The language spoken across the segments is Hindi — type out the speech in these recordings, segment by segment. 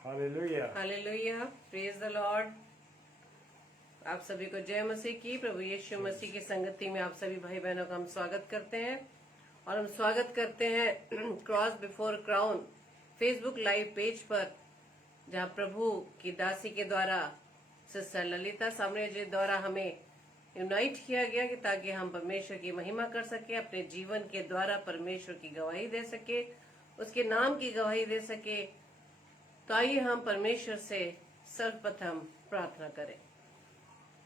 Hallelujah hallelujah, praise the Lord. आप सभी को जय मसीह की, प्रभु यीशु मसीह की संगति में आप सभी भाई बहनों का हम स्वागत करते हैं। और हम स्वागत करते हैं cross before crown Facebook live page पर, जहां प्रभु की दासी के द्वारा सिस्टर ललिता सामने जी द्वारा हमें यूनाइट किया गया कि ताकि हम परमेश्वर की महिमा कर सके, अपने जीवन के द्वारा परमेश्वर की गवाही दे सके, उसके नाम की गवाही दे सके। तो आइए हम परमेश्वर से सर्वप्रथम प्रार्थना करें।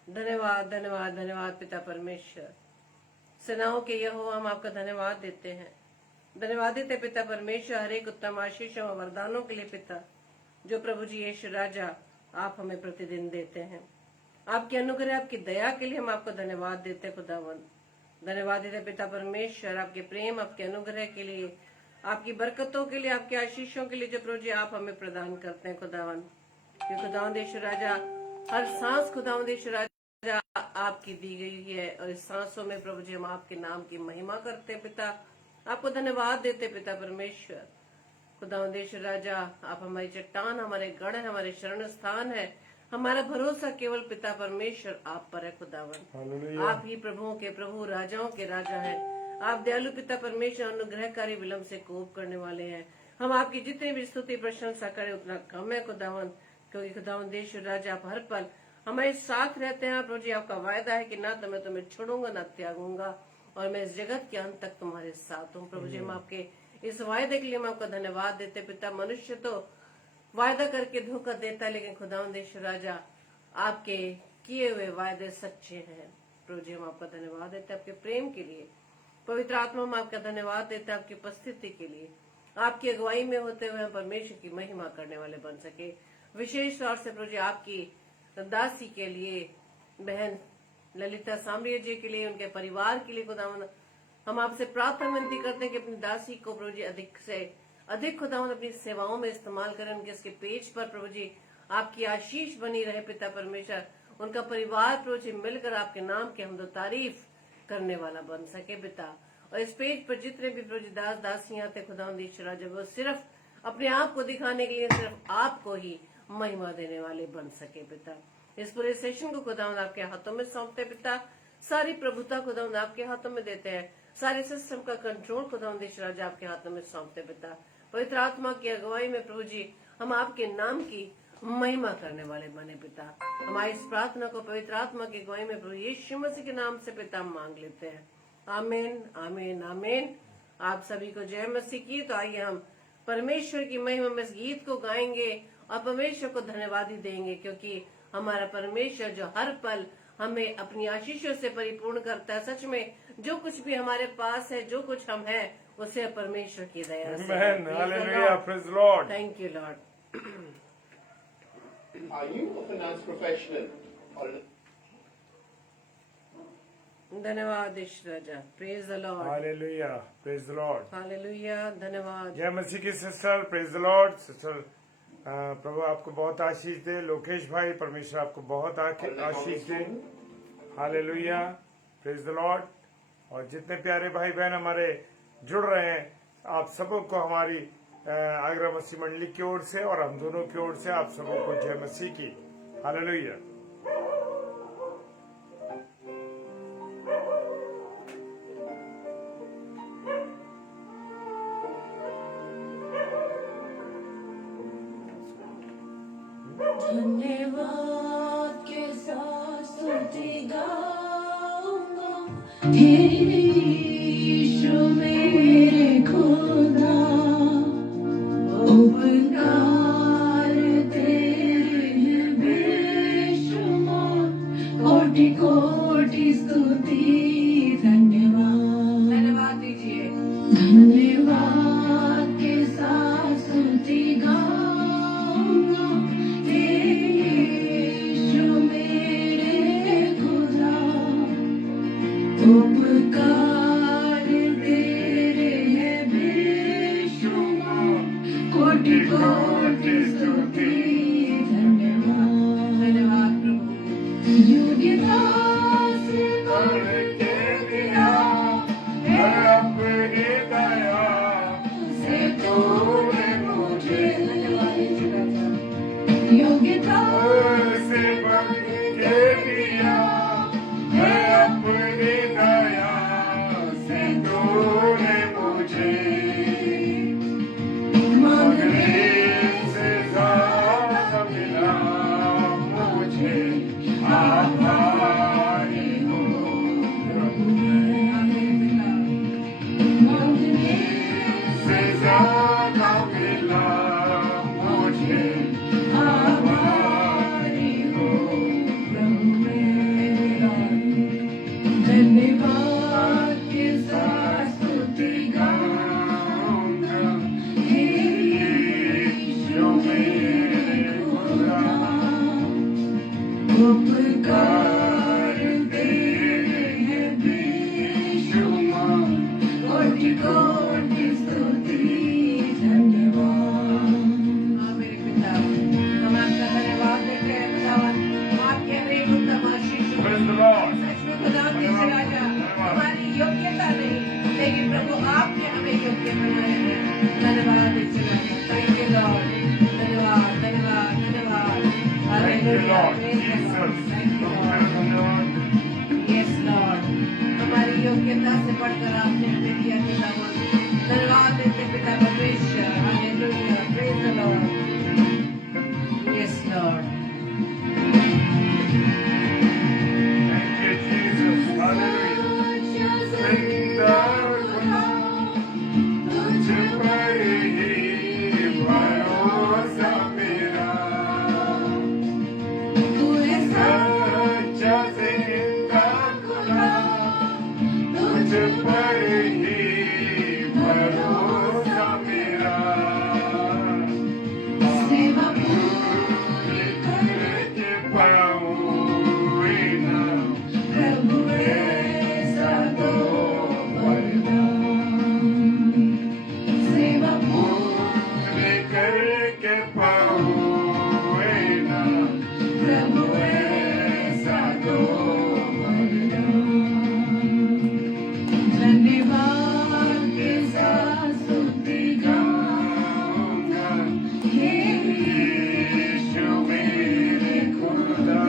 धन्यवाद धन्यवाद धन्यवाद पिता परमेश्वर, सेनाओं के यहोवा, हम आपका धन्यवाद देते हैं। धन्यवाद देते पिता परमेश्वर हर एक उत्तम आशीषों और वरदानों के लिए पिता, जो प्रभु जी यीशु राजा आप हमें प्रतिदिन देते हैं। आपके अनुग्रह, आपकी दया के लिए हम आपको धन्यवाद देते खुदावंद। धन्यवाद देते पिता परमेश्वर आपके प्रेम, आपके अनुग्रह के लिए, आपकी बरकतों के लिए, आपके आशीषों के लिए जो प्रभु जी आप हमें प्रदान करते हैं खुदावंद। कि खुदावंद यीशु राजा हर सांस खुदावंद यीशु राजा आपकी दी गई है, और इस सांसों में प्रभु जी हम आपके नाम की महिमा करते हैं पिता। आपको धन्यवाद देते पिता परमेश्वर। खुदावंद यीशु राजा आप हमारी चट्टान, हमारे गढ़ है, हमारे शरण स्थान है। हमारा भरोसा केवल पिता परमेश्वर आप पर है खुदावंद। आप ही प्रभुओं के प्रभु, राजाओं के राजा हैं। आप दयालु पिता परमेश्वर, अनुग्रहकारी, विलंब से कोप करने वाले हैं। हम आपकी जितनी भी स्तुति प्रशंसा करें उतना कम है खुदावंद, क्योंकि खुदावंद यीशु राजा आप हर पल हमारे साथ रहते हैं। प्रभु जी आपका वायदा है कि ना तो मैं तुम्हें छोड़ूंगा ना त्यागूंगा, और मैं इस जगत के अंत तक तुम्हारे साथ हूँ। प्रभु जी हम आपके इस वायदे के लिए हम आपका धन्यवाद देते पिता। मनुष्य तो वायदा करके धोखा देता है, लेकिन खुदावंद यीशु राजा आपके किए हुए वायदे सच्चे हैं। प्रभु जी हम आपका धन्यवाद देते आपके प्रेम के लिए। पवित्र आत्मा हम आपका धन्यवाद देते हैं आपकी उपस्थिति के लिए। आपकी अगुवाई में होते हुए हम परमेश्वर की महिमा करने वाले बन सके। विशेष तौर से प्रभु जी आपकी दासी के लिए, बहन ललिता सामरिया जी के लिए, उनके परिवार के लिए खुदावंद हम आपसे प्रार्थना विनती करते हैं कि अपनी दासी को प्रभु जी अधिक से अधिक खुदावंद अपनी सेवाओं में इस्तेमाल करें। उनके इसके पेज पर प्रभु जी आपकी आशीष बनी रहे पिता परमेश्वर। उनका परिवार प्रभु जी मिलकर आपके नाम की हमदो तारीफ करने वाला बन सके पिता। और इस पेज पर जितने भी प्रभु जी दास दासियां थे खुदावंद यीशु राजा, वो सिर्फ अपने आप को दिखाने के लिए सिर्फ आपको ही महिमा देने वाले बन सके पिता। इस पूरे सेशन को खुदावंद आपके हाथों में सौंपते पिता। सारी प्रभुता खुदावंद आपके हाथों में देते हैं। सारे सिस्टम का कंट्रोल खुदावंद यीशु राजा आपके हाथों में सौंपते पिता। पवित्र आत्मा की अगुवाई में प्रभु जी हम आपके नाम की महिमा करने वाले बने पिता। हमारी इस प्रार्थना को पवित्र आत्मा की अगुवाई में प्रभु यीशु मसीह के नाम से पिता मांग लेते हैं। आमीन आमीन आमीन। आप सभी को जय मसीह की। तो आइए हम परमेश्वर की महिमा में इस गीत को गाएंगे और परमेश्वर को धन्यवाद ही देंगे, क्योंकि हमारा परमेश्वर जो हर पल हमें अपनी आशीषों से परिपूर्ण करता है। सच में जो कुछ भी हमारे पास है, जो कुछ हम हैं, उसे परमेश्वर की दया से। Thank you Lord. Are you a finance professional or धन्यवाद यीशु राजा। Praise the Lord. Hallelujah, praise the Lord. Hallelujah, धन्यवाद। जय मसीह की sister, praise the Lord. Sister प्रभु आपको बहुत आशीष दे। लोकेश भाई, परमेश्वर आपको बहुत आशीष दे। Hallelujah, praise the Lord. और जितने प्यारे भाई बहन हमारे जुड़ रहे हैं, आप सबको हमारी आगरा मसीह मंडली की ओर से और हम दोनों की ओर से आप सबको जय मसीह की। हालेलुया। धन्यवाद के साथ स्तुति गाऊंगा, हे यीशु मेरे खुदा। उपकार तेरे हैं बेशुमार, कोटि कोटि स्तुति। धन्यवाद धन्यवाद दीजिए। धन्यवाद के साथ स्तुति गाऊंगा, हे यीशु मेरे खुदा। उपकार तेरे हैं बेशुमार, कोटि कोटि स्तुति। धन्यवाद धन्यवाद प्रभु। योग्यता से बढ़ के दिया है अपनी दया से तूने मुझे। धन्यवाद यीशु राजा। से बढ़ के दिया है अपनी दया से तूने मुझे मांगने से ज्यादा मिला मुझे आभारी हूँ मांगने से ज्यादा मिला मुझे आभारी हूँ धन्यवाद के साथ स्तुति गाऊंगा हे यीशु मेरे खुदा उपकार तेरे हैं बेशुमार कोटि कोटि स्तुति धन्यवाद हाँ मेरे पिता, हम आपका धन्यवाद देते हैं खुदावन, आपके अनेक उत्तम आशीष हो। Praise the Lord. सच में खुदावन के राजा, हमारी योग्यता नहीं, लेकिन प्रभु आपने हमें योग्य बनाया है। धन्यवाद दीजिए राजा। Thank you Lord. धन्यवाद, धन्यवाद, धन्यवाद। Thank you, Hallelujah. Lord. Praise the Jesus. Lord. Thank you, Lord. Yes, Lord. हमारी योग्यता से बढ़कर आपने हमें दिया खुदावन। धन्यवाद देते पिता परमेश्वर। Hallelujah. Praise the Lord. Yes, Lord. Thank you, Jesus. Hallelujah. जिंदा खुदा, तुझ पर ही भरोसा मेरा। तू है सच्चा जिंदा खुदा, तुझ पर ही भरोसा मेरा। सेवा पूरी करके पाऊँ ना प्रभु ऐसा दो वरदान सेवा पूरी करके पाऊँ ना प्रभु ऐसा दो वरदान धन्यवाद के साथ स्तुति गाऊंगा हे यीशु मेरे खुदा।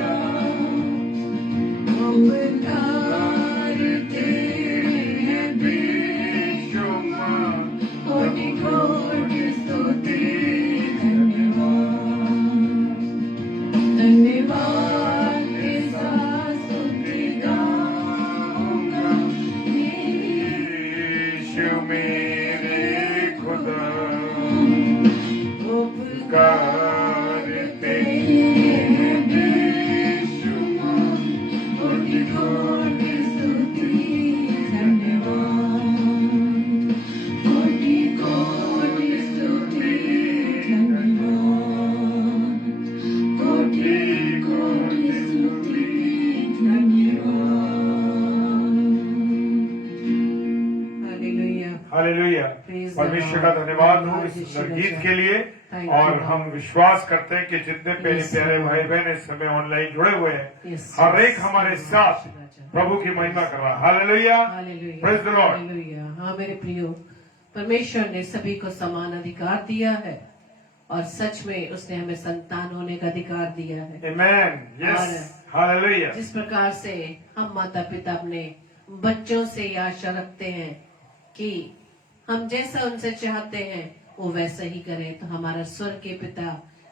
उपकार तेरे हैं बेशुमार कोटि कोटि स्तुति धन्यवाद धन्यवाद के साथ स्तुति गाऊंगा हे यीशु मेरे खुदा। उपकार कार तेरे हैं बेशुमार कोटि कोटि स्तुति धन्यवाद कोटि कोटि स्तुति धन्यवाद कोटि कोटि स्तुति धन्यवाद Hallelujah. हालेलुया। Praise the परमेश्वर Lord. का धन्यवाद हो धन्यवाद इस यीशु गीत राजा। के लिए। Thank और you, हम Lord. विश्वास करते हैं कि जितने प्यारे Yes, प्यारे Lord. भाई बहन इस समय ऑनलाइन जुड़े हुए हैं, Yes, हर yes. एक हमारे साथ राजा। प्रभु की महिमा कर रहा है। Hallelujah. Hallelujah. Praise the Lord. Hallelujah. हाँ मेरे प्रियो, परमेश्वर ने सभी को समान अधिकार दिया है और सच में उसने हमें संतान होने का अधिकार दिया है। आमेन। यस। हालेलुया। जिस प्रकार से हम माता पिता अपने बच्चों से ये आशा रखते हैं कि हम जैसा उनसे चाहते हैं वो वैसा ही करें, तो हमारा स्वर्ग के पिता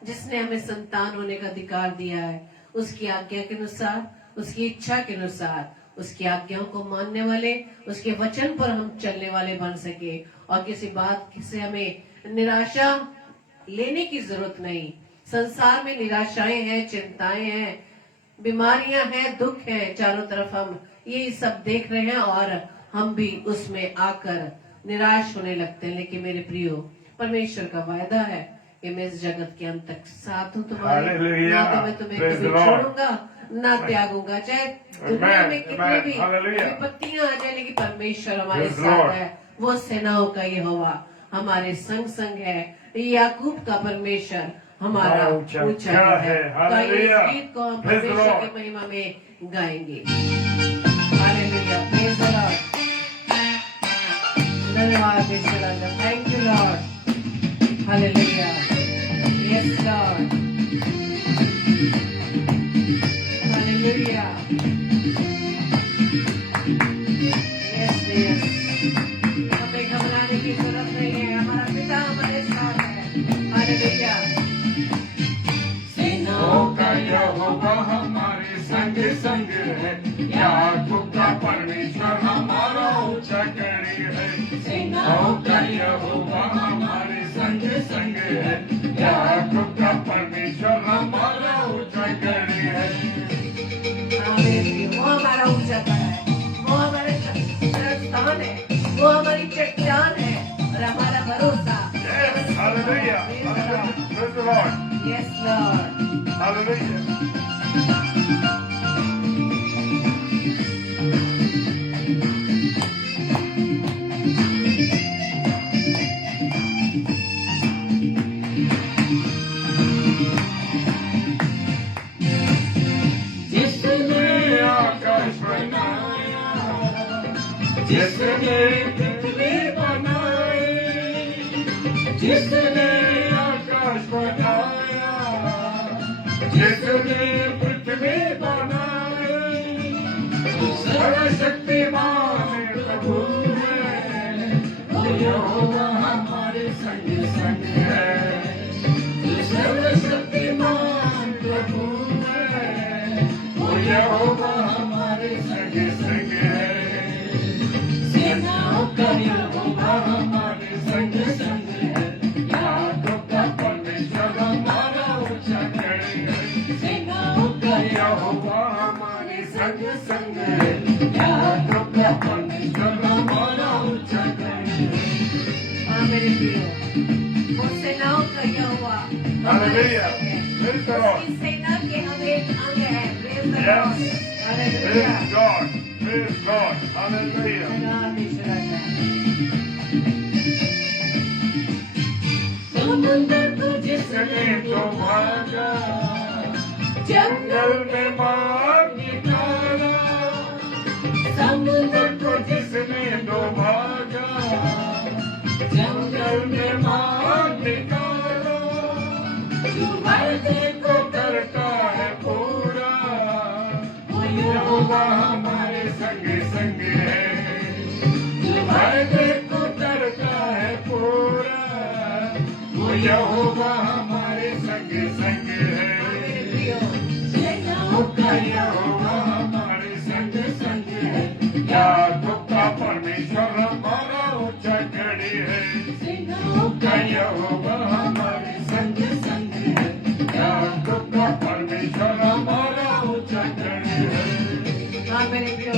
जिसने हमें संतान होने का अधिकार दिया है, उसकी आज्ञा के अनुसार, उसकी इच्छा के अनुसार, उसकी आज्ञाओं को मानने वाले, उसके वचन पर हम चलने वाले बन सके और किसी बात से हमें निराशा लेने की जरूरत नहीं। संसार में निराशाएं हैं, चिंताएं हैं, बीमारियां हैं, दुख है, चारों तरफ हम ये सब देख रहे हैं और हम भी उसमें आकर निराश होने लगते हैं। लेकिन मेरे प्रियो, परमेश्वर का वायदा है कि मैं इस जगत के अंत तक साथ हूँ तुम्हारे, Hallelujah. ना तो मैं तुम्हें Praise कभी the Lord. छोड़ूंगा ना त्यागूंगा, चाहे दुनिया में कितनी Amen. भी Hallelujah. विपत्तियां आ जाए, लेकिन परमेश्वर हमारे Yes, साथ Lord. है। वो सेनाओं का यहोवा हमारे संग संग है। याकूब का परमेश्वर हमारा ऊंचा ऊंचा है। तो आइए इस Hallelujah. गीत को हम Praise the परमेश्वर Lord. की महिमा में गाएंगे। Hallelujah, praise the Lord. धन्यवाद ईश्वर, thank you Lord. Hallelujah, yes Lord. यहोवा हमारे संग संग है, याकूब का परमेश्वर हमारा ऊंचा गढ़ है। सेनाओं का यहोवा हमारे संग संग है, याकूब का परमेश्वर हमारा ऊंचा गढ़ है। वो हमारा ऊंचा गढ़ है, वो हमारा स्थान है, वो हमारी चट्टान है और हमारा भरोसा। Yes, hallelujah, hallelujah, praise the Lord, Yes, Lord. hallelujah. जिसने आकाश बनाया, जिसने पृथ्वी बनाई, जिसने आकाश बनाया, जिसने पृथ्वी बनाई, सर्वशक्तिमान प्रभु है, यहोवा हमारे संग संग है। सर्वशक्तिमान प्रभु है, यहोवा हमारे संग संग है। सेनाओं का यहोवा हमारे संग संग है, याकूब का परमेश्वर हमारा ऊंचा गढ़ है। सेनाओं का यहोवा हमारे संग संग है, याकूब का परमेश्वर हमारा ऊंचा गढ़ है। हाँ मेरे प्रियो, वो सेनाओं का यहोवा Hallelujah. Praise the Lord. उसकी सेना के हम एक अंग हैं। Praise the Yes. Lord. Hallelujah. Praise God. Praise God. Hallelujah. धन्यवाद ईश्वर का। समुद्र को जिसने तो भागा, जंगल में मार निकाला। समुद्र को जिसने तो भागा, जंगल में मार निकाला। वायदे को करता है पूरा, यहोवा हमारे संग संग है। वायदे को करता है पूरा, यहोवा हमारे संग संग है। सेनाओं का यहोवा हमारे संग संग है, याकूब का परमेश्वर हमारा ऊंचा गढ़ है। सेनाओं का यहोवा हमारे संग संग है, याकूब का परमेश्वर हमारा ऊंचा गढ़ है। हाँ मेरे प्रियो,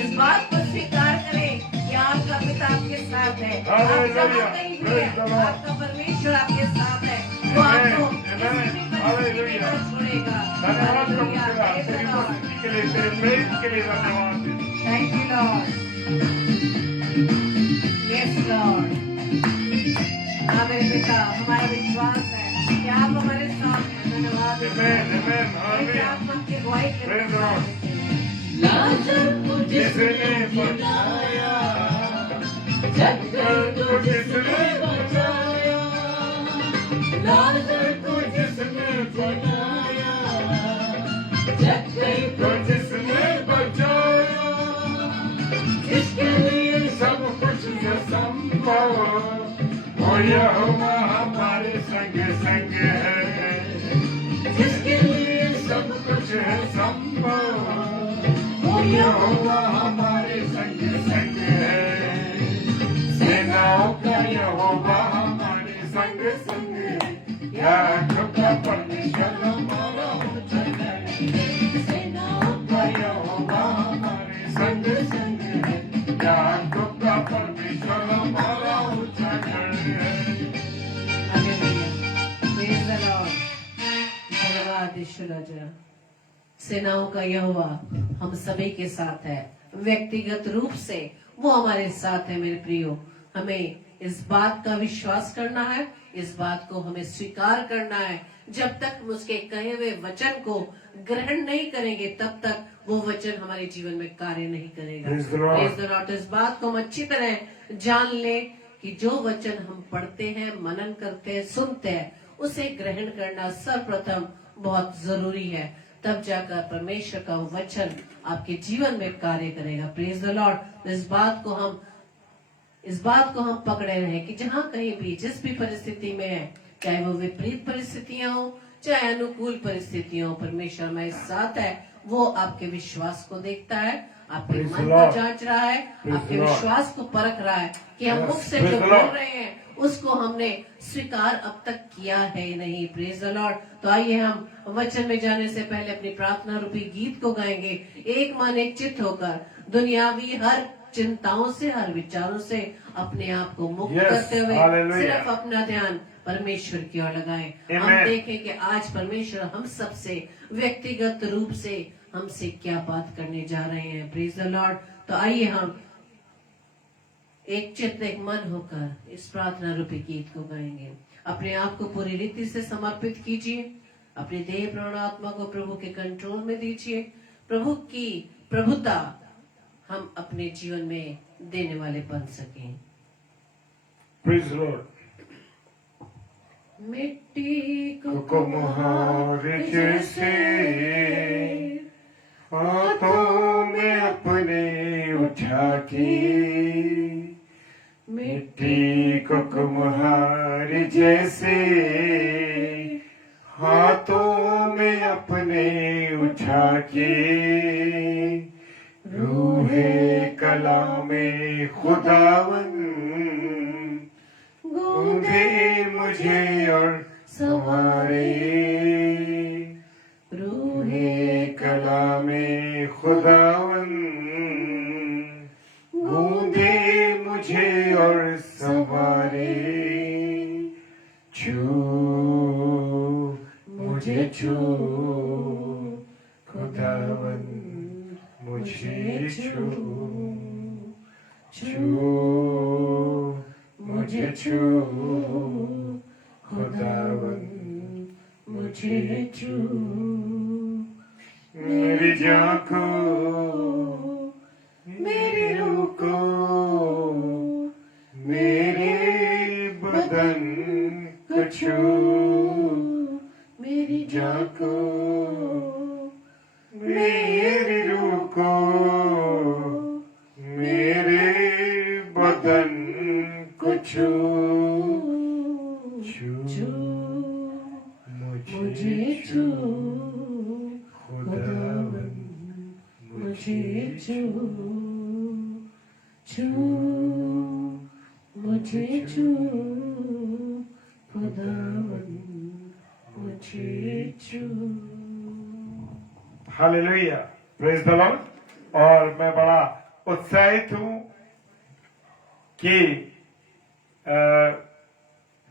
इस बात को स्वीकार करें कि आपका पिता आपके साथ है। आप जहाँ कहीं भी हैं, आपका परमेश्वर आपके साथ है। वो आपको किसी भी परिस्थिति में नहीं छोड़ेगा। धन्यवाद प्रभु हालेलुया, तेरा, praise the तेरी Lord. उपस्थिति के लिए, तेरे प्रेम के लिए धन्यवाद। Thank you, Lord. Yes, Lord. हाँ मेरे पिता, हमारा विश्वास है कि आप हमारे साथ हैं। धन्यवाद Amen, amen, ऐसे hallelujah. आप हमकी अगुवाई Praise the Lord. करें। लाजर को जिसने बचाया, जंगल को जिसने बचाया, लाजर को जिसने बचाया, जंगल को जिसने बचाया, जिसके लिए सब कुछ है संभव, वो यहोवा हमारे संग संग है। जिसके लिए सब कुछ है संभव, यहोवा हमारे संग संग है। सेनाओं का यहोवा हमारे संग संग है, याकूब का परमेश्वर हमारा ऊंचा गढ़ है। सेनाओं का यहोवा हमारे संग संग है, याकूब का परमेश्वर हमारा ऊंचा गढ़ है। Hallelujah. Praise the Lord. धन्यवाद ईश्वर राजा। सेनाओं का यहोवा हम सभी के साथ है, व्यक्तिगत रूप से वो हमारे साथ है। मेरे प्रियो, हमें इस बात का विश्वास करना है, इस बात को हमें स्वीकार करना है। जब तक हम उसके कहे हुए वचन को ग्रहण नहीं करेंगे, तब तक वो वचन हमारे जीवन में कार्य नहीं करेगा। Praise the Lord. Praise the Lord. इस बात को हम अच्छी तरह जान ले कि जो वचन हम पढ़ते हैं, मनन करते हैं, सुनते हैं, उसे ग्रहण करना सर्वप्रथम बहुत जरूरी है। तब जाकर परमेश्वर का वचन आपके जीवन में कार्य करेगा। Praise the Lord. इस बात को हम पकड़े रहे कि जहाँ कहीं भी जिस भी परिस्थिति में है, चाहे वो विपरीत परिस्थितियां हो, चाहे अनुकूल परिस्थितियों, परमेश्वर हमारे साथ है। वो आपके विश्वास को देखता है, आपके Praise मन the को Lord. जांच रहा है, Praise आपके the Lord. विश्वास को परख रहा है कि हम Yes. मुख से Praise जो the बोल Lord. रहे हैं उसको हमने स्वीकार अब तक किया है या नहीं। Praise the Lord. तो आइए हम वचन में जाने से पहले अपनी प्रार्थना रूपी गीत को गाएंगे, एक मन एक चित्त होकर, दुनियावी हर चिंताओं से, हर विचारों से अपने आप को मुक्त Yes. करते हुए Hallelujah. सिर्फ अपना ध्यान परमेश्वर की ओर लगाएं। हम Amen. देखें कि आज परमेश्वर हम सबसे व्यक्तिगत रूप से हमसे क्या बात करने जा रहे हैं। Praise the Lord. तो आइए हम एक चित्त एक मन होकर इस प्रार्थना रूपी गीत को गाएंगे। अपने आप को पूरी रीति से समर्पित कीजिए, अपने देह प्राण आत्मा को प्रभु के कंट्रोल में दीजिए। प्रभु की प्रभुता हम अपने जीवन में देने वाले बन सकें। Praise the Lord. मिट्टी को कुम्हार जैसे हाथों में अपने उठा के, मिट्टी को कुम्हार जैसे हाथों में अपने उठा के, रूहे कला में खुदावन गूंधे मुझे और संवारे, रूहे कला में खुदावन गूंधे मुझे और संवारे, छू मुझे छू खुदावन मुझे छू, छू मुझे छू खुदावन मुझे छू, मेरी जान को मेरी रूह को मेरे बदन को छू, मेरी जान को मेरी रूह को मेरे बदन को छू, छू मुझे छू खुदावन मुझे छू, छू मुझे छू खुदावन मुझे छू। Hallelujah, praise the Lord. और मैं बड़ा उत्साहित हूं कि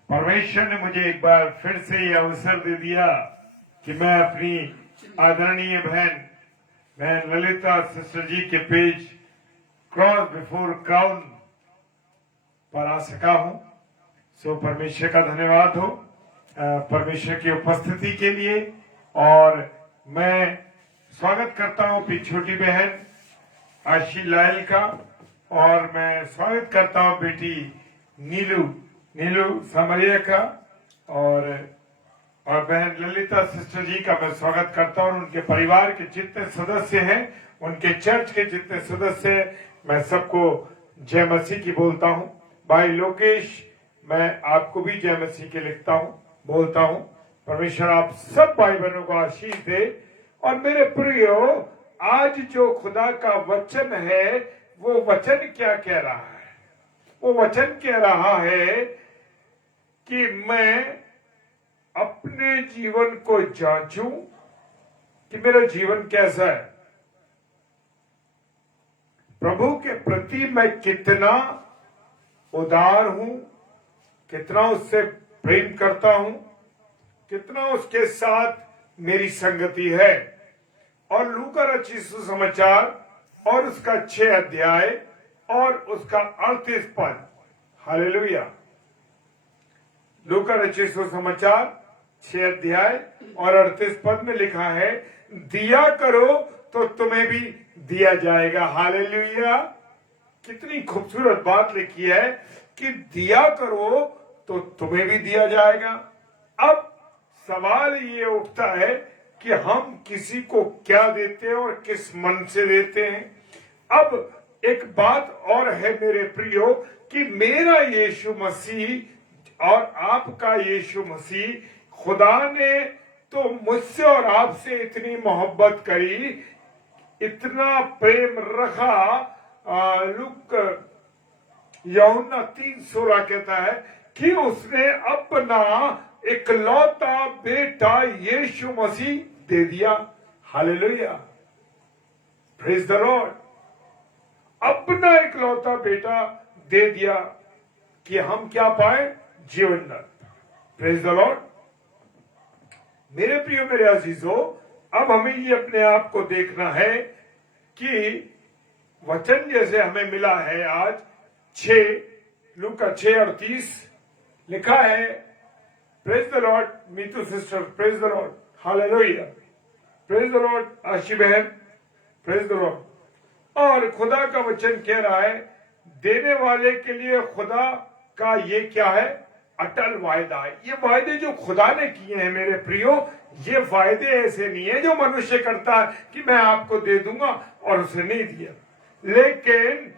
परमेश्वर ने मुझे एक बार फिर से ये अवसर दे दिया कि मैं अपनी आदरणीय बहन ललिता सिस्टर जी के पेज क्रॉस बिफोर क्राउन पर आ सका हूं। सो परमेश्वर का धन्यवाद हो परमेश्वर की उपस्थिति के लिए। और मैं स्वागत करता हूं अपनी छोटी बहन आशी लायल का, और मैं स्वागत करता हूं बेटी नीलू सामरिया का, और बहन ललिता सिस्टर जी का मैं स्वागत करता हूं। उनके परिवार के जितने सदस्य हैं, उनके चर्च के जितने सदस्य हैं, मैं सबको जय मसीह की बोलता हूं। भाई लोकेश, मैं आपको भी जय मसीह के लिखता हूं, बोलता हूं। परमेश्वर आप सब भाई बहनों को आशीष दे। और मेरे प्रियो, आज जो खुदा का वचन है, वो वचन क्या कह रहा है? वो वचन कह रहा है कि मैं अपने जीवन को जांचूं कि मेरा जीवन कैसा है, प्रभु के प्रति मैं कितना उदार हूं, कितना उससे प्रेम करता हूं, कितना उसके साथ मेरी संगति है। और लूका रचित सुसमाचार और उसका 6 अध्याय और उसका 38 पद, हालेलुया। लूका रचित सुसमाचार 6 अध्याय और 38 पद में लिखा है, दिया करो तो तुम्हें भी दिया जाएगा। हालेलुया। कितनी खूबसूरत बात लिखी है कि दिया करो तो तुम्हें भी दिया जाएगा। अब सवाल ये उठता है कि हम किसी को क्या देते हैं और किस मन से देते हैं। अब एक बात और है मेरे प्रियो कि मेरा यीशु मसीह और आपका यीशु मसीह, खुदा ने तो मुझसे और आपसे इतनी मोहब्बत करी, इतना प्रेम रखा। लूक यूहन्ना 3:16 कहता है कि उसने अपना इकलौता बेटा यीशु मसीह दे दिया। Hallelujah, praise the Lord. अपना इकलौता बेटा दे दिया कि हम क्या पाए? जीवन दान। Praise the Lord. मेरे प्रियो, मेरे अजीजों, अब हमें ये अपने आप को देखना है कि वचन जैसे हमें मिला है आज लूका 6:38 लिखा है। Praise the Lord Meetu sister, praise the Lord, hallelujah, praise the Lord आशी बहन, प्रेज द लॉर्ड। और खुदा का वचन कह रहा है, देने वाले के लिए खुदा का ये क्या है? अटल वायदा है। ये वायदे जो खुदा ने किए हैं मेरे प्रियो, ये वायदे ऐसे नहीं है जो मनुष्य करता है कि मैं आपको दे दूंगा और उसे नहीं दिया। लेकिन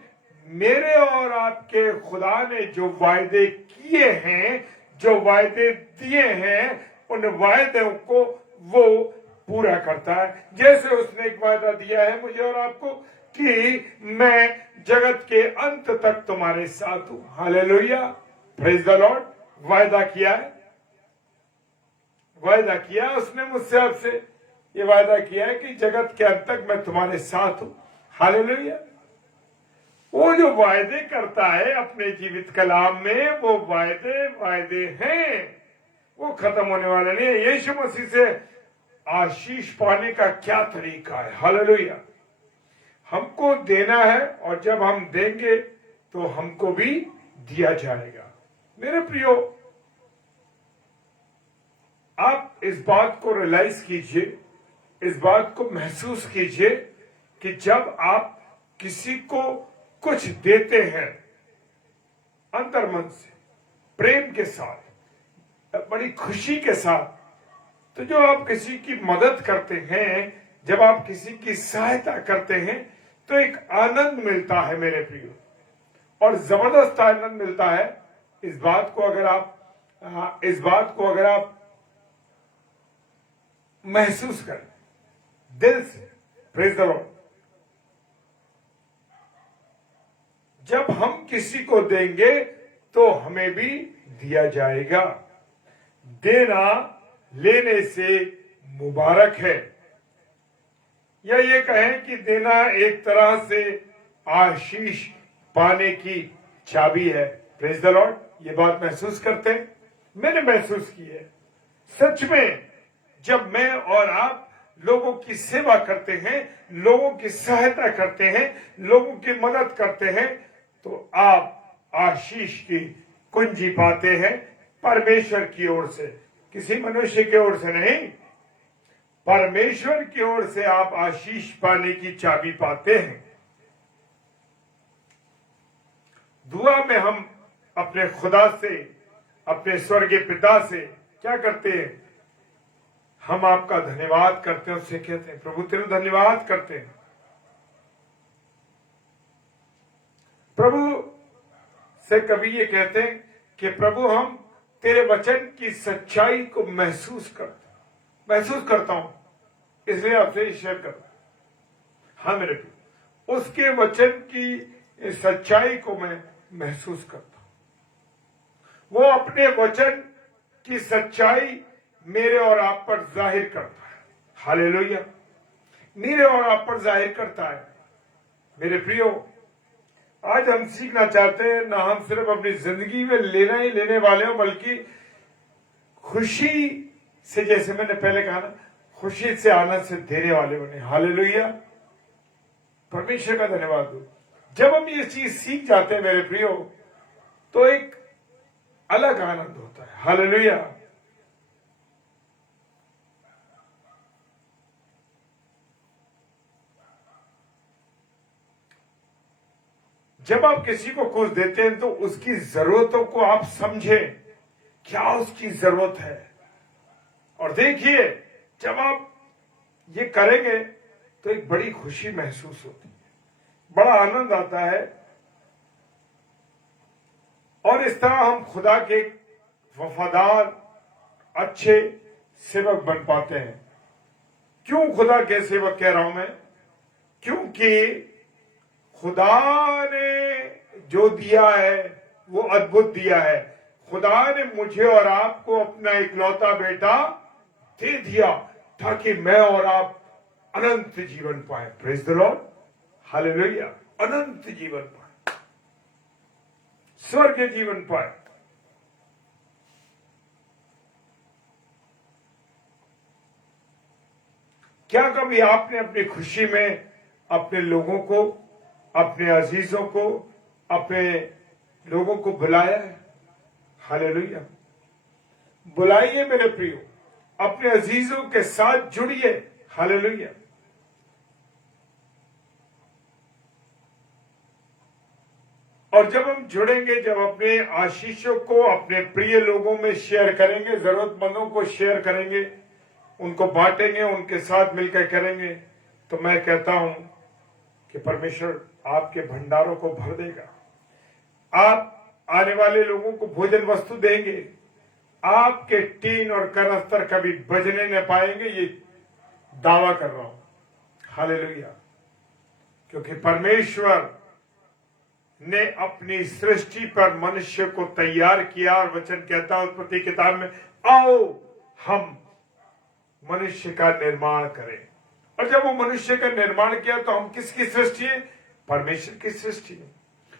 मेरे और आपके खुदा ने जो वायदे किए हैं, जो वायदे दिए हैं, उन वायदों को वो पूरा करता है। जैसे उसने एक वायदा दिया है मुझे और आपको कि मैं जगत के अंत तक तुम्हारे साथ हूं। Hallelujah, praise the Lord. वायदा किया है, वायदा किया उसने मुझसे आपसे, ये वायदा किया है कि जगत के अंत तक मैं तुम्हारे साथ हूं। हालेलुया। वो जो वायदे करता है अपने जीवित कलाम में, वो वायदे हैं, वो खत्म होने वाले नहीं है। यीशु मसीह से आशीष पाने का क्या तरीका है? हालेलुया। हमको देना है और जब हम देंगे तो हमको भी दिया जाएगा। मेरे प्रियो, आप इस बात को रियलाइज कीजिए, इस बात को महसूस कीजिए कि जब आप किसी को कुछ देते हैं अंतर्मन से, प्रेम के साथ, बड़ी खुशी के साथ, तो जो आप किसी की मदद करते हैं, जब आप किसी की सहायता करते हैं, तो एक आनंद मिलता है मेरे प्रियो, और जबरदस्त आनंद मिलता है। इस बात को अगर आप महसूस करें दिल से, प्रेज द लॉर्ड। जब हम किसी को देंगे तो हमें भी दिया जाएगा। देना लेने से मुबारक है, या ये कहें कि देना एक तरह से आशीष पाने की चाबी है। Praise the Lord. ये बात महसूस करते हैं, मैंने महसूस की है सच में। जब मैं और आप लोगों की सेवा करते हैं, लोगों की सहायता करते हैं, लोगों की मदद करते हैं, तो आप आशीष की कुंजी पाते हैं परमेश्वर की ओर से, किसी मनुष्य की ओर से नहीं, परमेश्वर की ओर से आप आशीष पाने की चाबी पाते हैं। दुआ में हम अपने खुदा से, अपने स्वर्गीय पिता से क्या करते हैं? हम आपका धन्यवाद करते हैं, उससे कहते हैं प्रभु तेरे धन्यवाद करते हैं। प्रभु से कभी ये कहते हैं कि प्रभु हम तेरे वचन की सच्चाई को महसूस करता हूं, इसलिए आपसे शेयर कर। हाँ मेरे प्रिय, उसके वचन की सच्चाई को मैं महसूस करता हूं। वो अपने वचन की सच्चाई मेरे और आप पर जाहिर करता है। हालेलुया, मेरे और आप पर जाहिर करता है। मेरे प्रियो, आज हम सीखना चाहते हैं ना हम सिर्फ अपनी जिंदगी में लेना ही लेने वाले हो, बल्कि खुशी से, जैसे मैंने पहले कहा ना, खुशी से आनंद से देने वाले बने। हालेलुया, परमेश्वर का धन्यवाद हो। जब हम ये चीज सीख जाते हैं मेरे प्रियो, तो एक अलग आनंद होता है। हालेलुया। जब आप किसी को कुछ देते हैं तो उसकी जरूरतों को आप समझें, क्या उसकी जरूरत है। और देखिए, जब आप ये करेंगे तो एक बड़ी खुशी महसूस होती है, बड़ा आनंद आता है। और इस तरह हम खुदा के वफादार, अच्छे, सेवक बन पाते हैं। क्यों खुदा के सेवक कह रहा हूं मैं? क्योंकि खुदा ने जो दिया है वो अद्भुत दिया है। खुदा ने मुझे और आपको अपना इकलौता बेटा दे दिया ताकि मैं और आप अनंत जीवन पाए। Praise the Lord, hallelujah. अनंत जीवन पाए, स्वर्ग जीवन पाए। क्या कभी आपने अपनी खुशी में अपने लोगों को, अपने अजीजों को, अपने लोगों को बुलाया है? हालेलुया। बुलाइए मेरे प्रियो, अपने अजीजों के साथ जुड़िए। हालेलुया। और जब हम जुड़ेंगे, जब अपने आशीषों को अपने प्रिय लोगों में शेयर करेंगे, जरूरतमंदों को शेयर करेंगे, उनको बांटेंगे, उनके साथ मिलकर करेंगे, तो मैं कहता हूं कि परमेश्वर आपके भंडारों को भर देगा। आप आने वाले लोगों को भोजन वस्तु देंगे। आपके टीन और कनस्तर कभी बजने न पाएंगे, ये दावा कर रहा हूं। हालेलुया। क्योंकि परमेश्वर ने अपनी सृष्टि पर मनुष्य को तैयार किया और वचन कहता है उत्पत्ति किताब में, आओ हम मनुष्य का निर्माण करें। और जब वो मनुष्य का निर्माण किया तो हम किसकी सृष्टि है? परमेश्वर की सृष्टि है।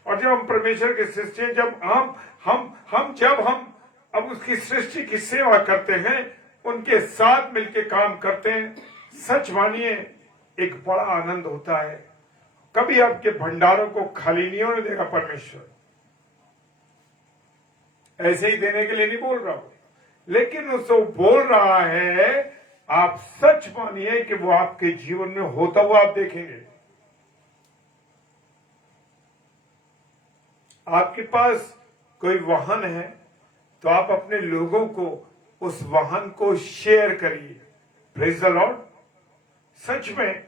और जब हम परमेश्वर की सृष्टि है, जब हम अब उसकी सृष्टि की सेवा करते हैं, उनके साथ मिलकर काम करते हैं, सच मानिए एक बड़ा आनंद होता है। कभी आपके भंडारों को खाली नहीं होने देगा परमेश्वर। ऐसे ही देने के लिए नहीं बोल रहा हूं, लेकिन उसको बोल रहा है, आप सच मानिए कि वो आपके जीवन में होता हुआ आप देखेंगे। आपके पास कोई वाहन है तो आप अपने लोगों को उस वाहन को शेयर करिए। Praise the Lord. सच में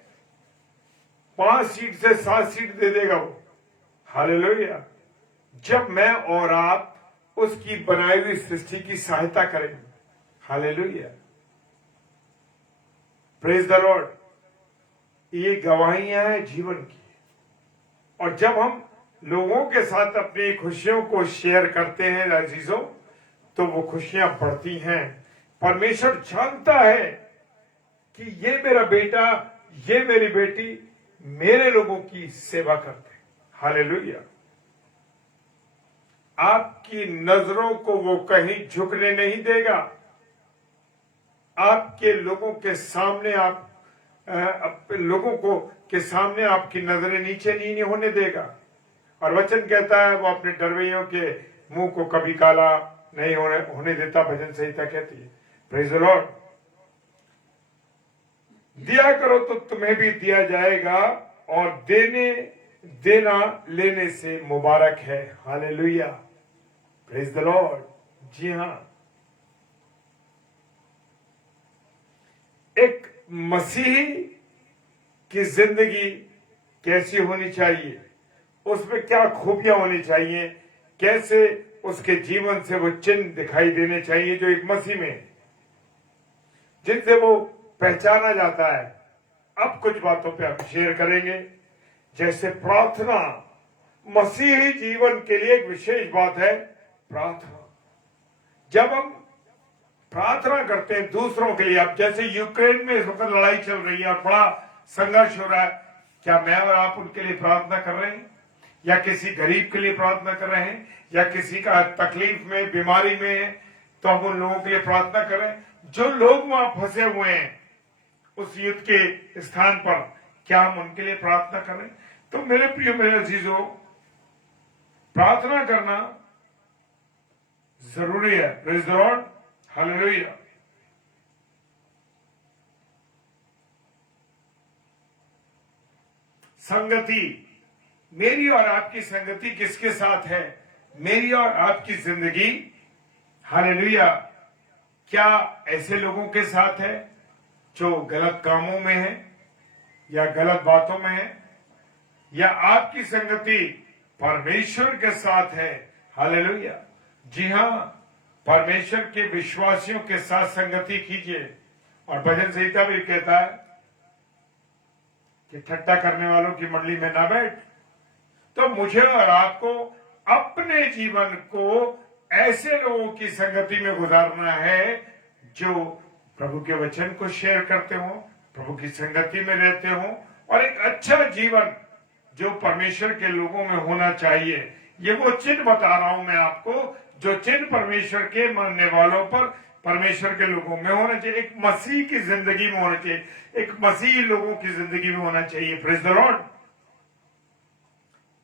5 सीट से 7 सीट दे देगा वो। हालेलुया। जब मैं और आप उसकी बनाई हुई सृष्टि की सहायता करेंगे। हालेलुया। Praise the Lord. ये गवाहियां हैं जीवन की। और जब हम लोगों के साथ अपनी खुशियों को शेयर करते हैं अजीजों, तो वो खुशियां बढ़ती हैं। परमेश्वर जानता है कि ये मेरा बेटा, ये मेरी बेटी मेरे लोगों की सेवा करते हैं। हालेलुया। आपकी नजरों को वो कहीं झुकने नहीं देगा। आपके लोगों के सामने लोगों को के सामने आपकी नजरें नीचे नहीं होने देगा। और वचन कहता है वो अपने डरवैयों के मुंह को कभी काला नहीं होने देता। भजन संहिता कहती है। Praise the Lord. दिया करो तो तुम्हें भी दिया जाएगा, और देना लेने से मुबारक है। हालेलुया। Praise the Lord. जी हां, एक मसीही की जिंदगी कैसी होनी चाहिए, उसमें क्या खूबियां होनी चाहिए, कैसे उसके जीवन से वो चिन्ह दिखाई देने चाहिए जो एक मसीह में, जिनसे वो पहचाना जाता है। अब कुछ बातों पे हम शेयर करेंगे। जैसे प्रार्थना, मसीही जीवन के लिए एक विशेष बात है प्रार्थना। जब हम प्रार्थना करते हैं दूसरों के लिए, अब जैसे यूक्रेन में इस वक्त लड़ाई चल रही है और बड़ा संघर्ष हो रहा है, क्या मैं और आप उनके लिए प्रार्थना कर रहे हैं? या किसी गरीब के लिए प्रार्थना कर रहे हैं? या किसी का तकलीफ में, बीमारी में है तो हम उन लोगों के लिए प्रार्थना कर रहे हैं? जो लोग वहां फंसे हुए हैं उस युद्ध के स्थान पर, क्या हम उनके लिए प्रार्थना कर रहे हैं? तो मेरे प्रिय, मेरे अजीजों, प्रार्थना करना जरूरी है। Praise the Lord. हालेलुया। संगति, मेरी और आपकी संगति किसके साथ है? मेरी और आपकी जिंदगी, हालेलुया, क्या ऐसे लोगों के साथ है जो गलत कामों में है या गलत बातों में है? या आपकी संगति परमेश्वर के साथ है? हालेलुया। जी हां, परमेश्वर के विश्वासियों के साथ संगति कीजिए। और भजन संहिता भी कहता है कि ठट्टा करने वालों की मंडली में ना बैठ। तो मुझे और आपको अपने जीवन को ऐसे लोगों की संगति में गुजारना है जो प्रभु के वचन को शेयर करते हो, प्रभु की संगति में रहते हो, और एक अच्छा जीवन जो परमेश्वर के लोगों में होना चाहिए। ये वो चिन्ह बता रहा हूं मैं आपको, जो चिन्ह परमेश्वर के मानने वालों पर, परमेश्वर के लोगों में होना चाहिए। एक मसीह की जिंदगी में होना चाहिए, एक मसीही लोगों की जिंदगी में होना चाहिए। Praise the Lord.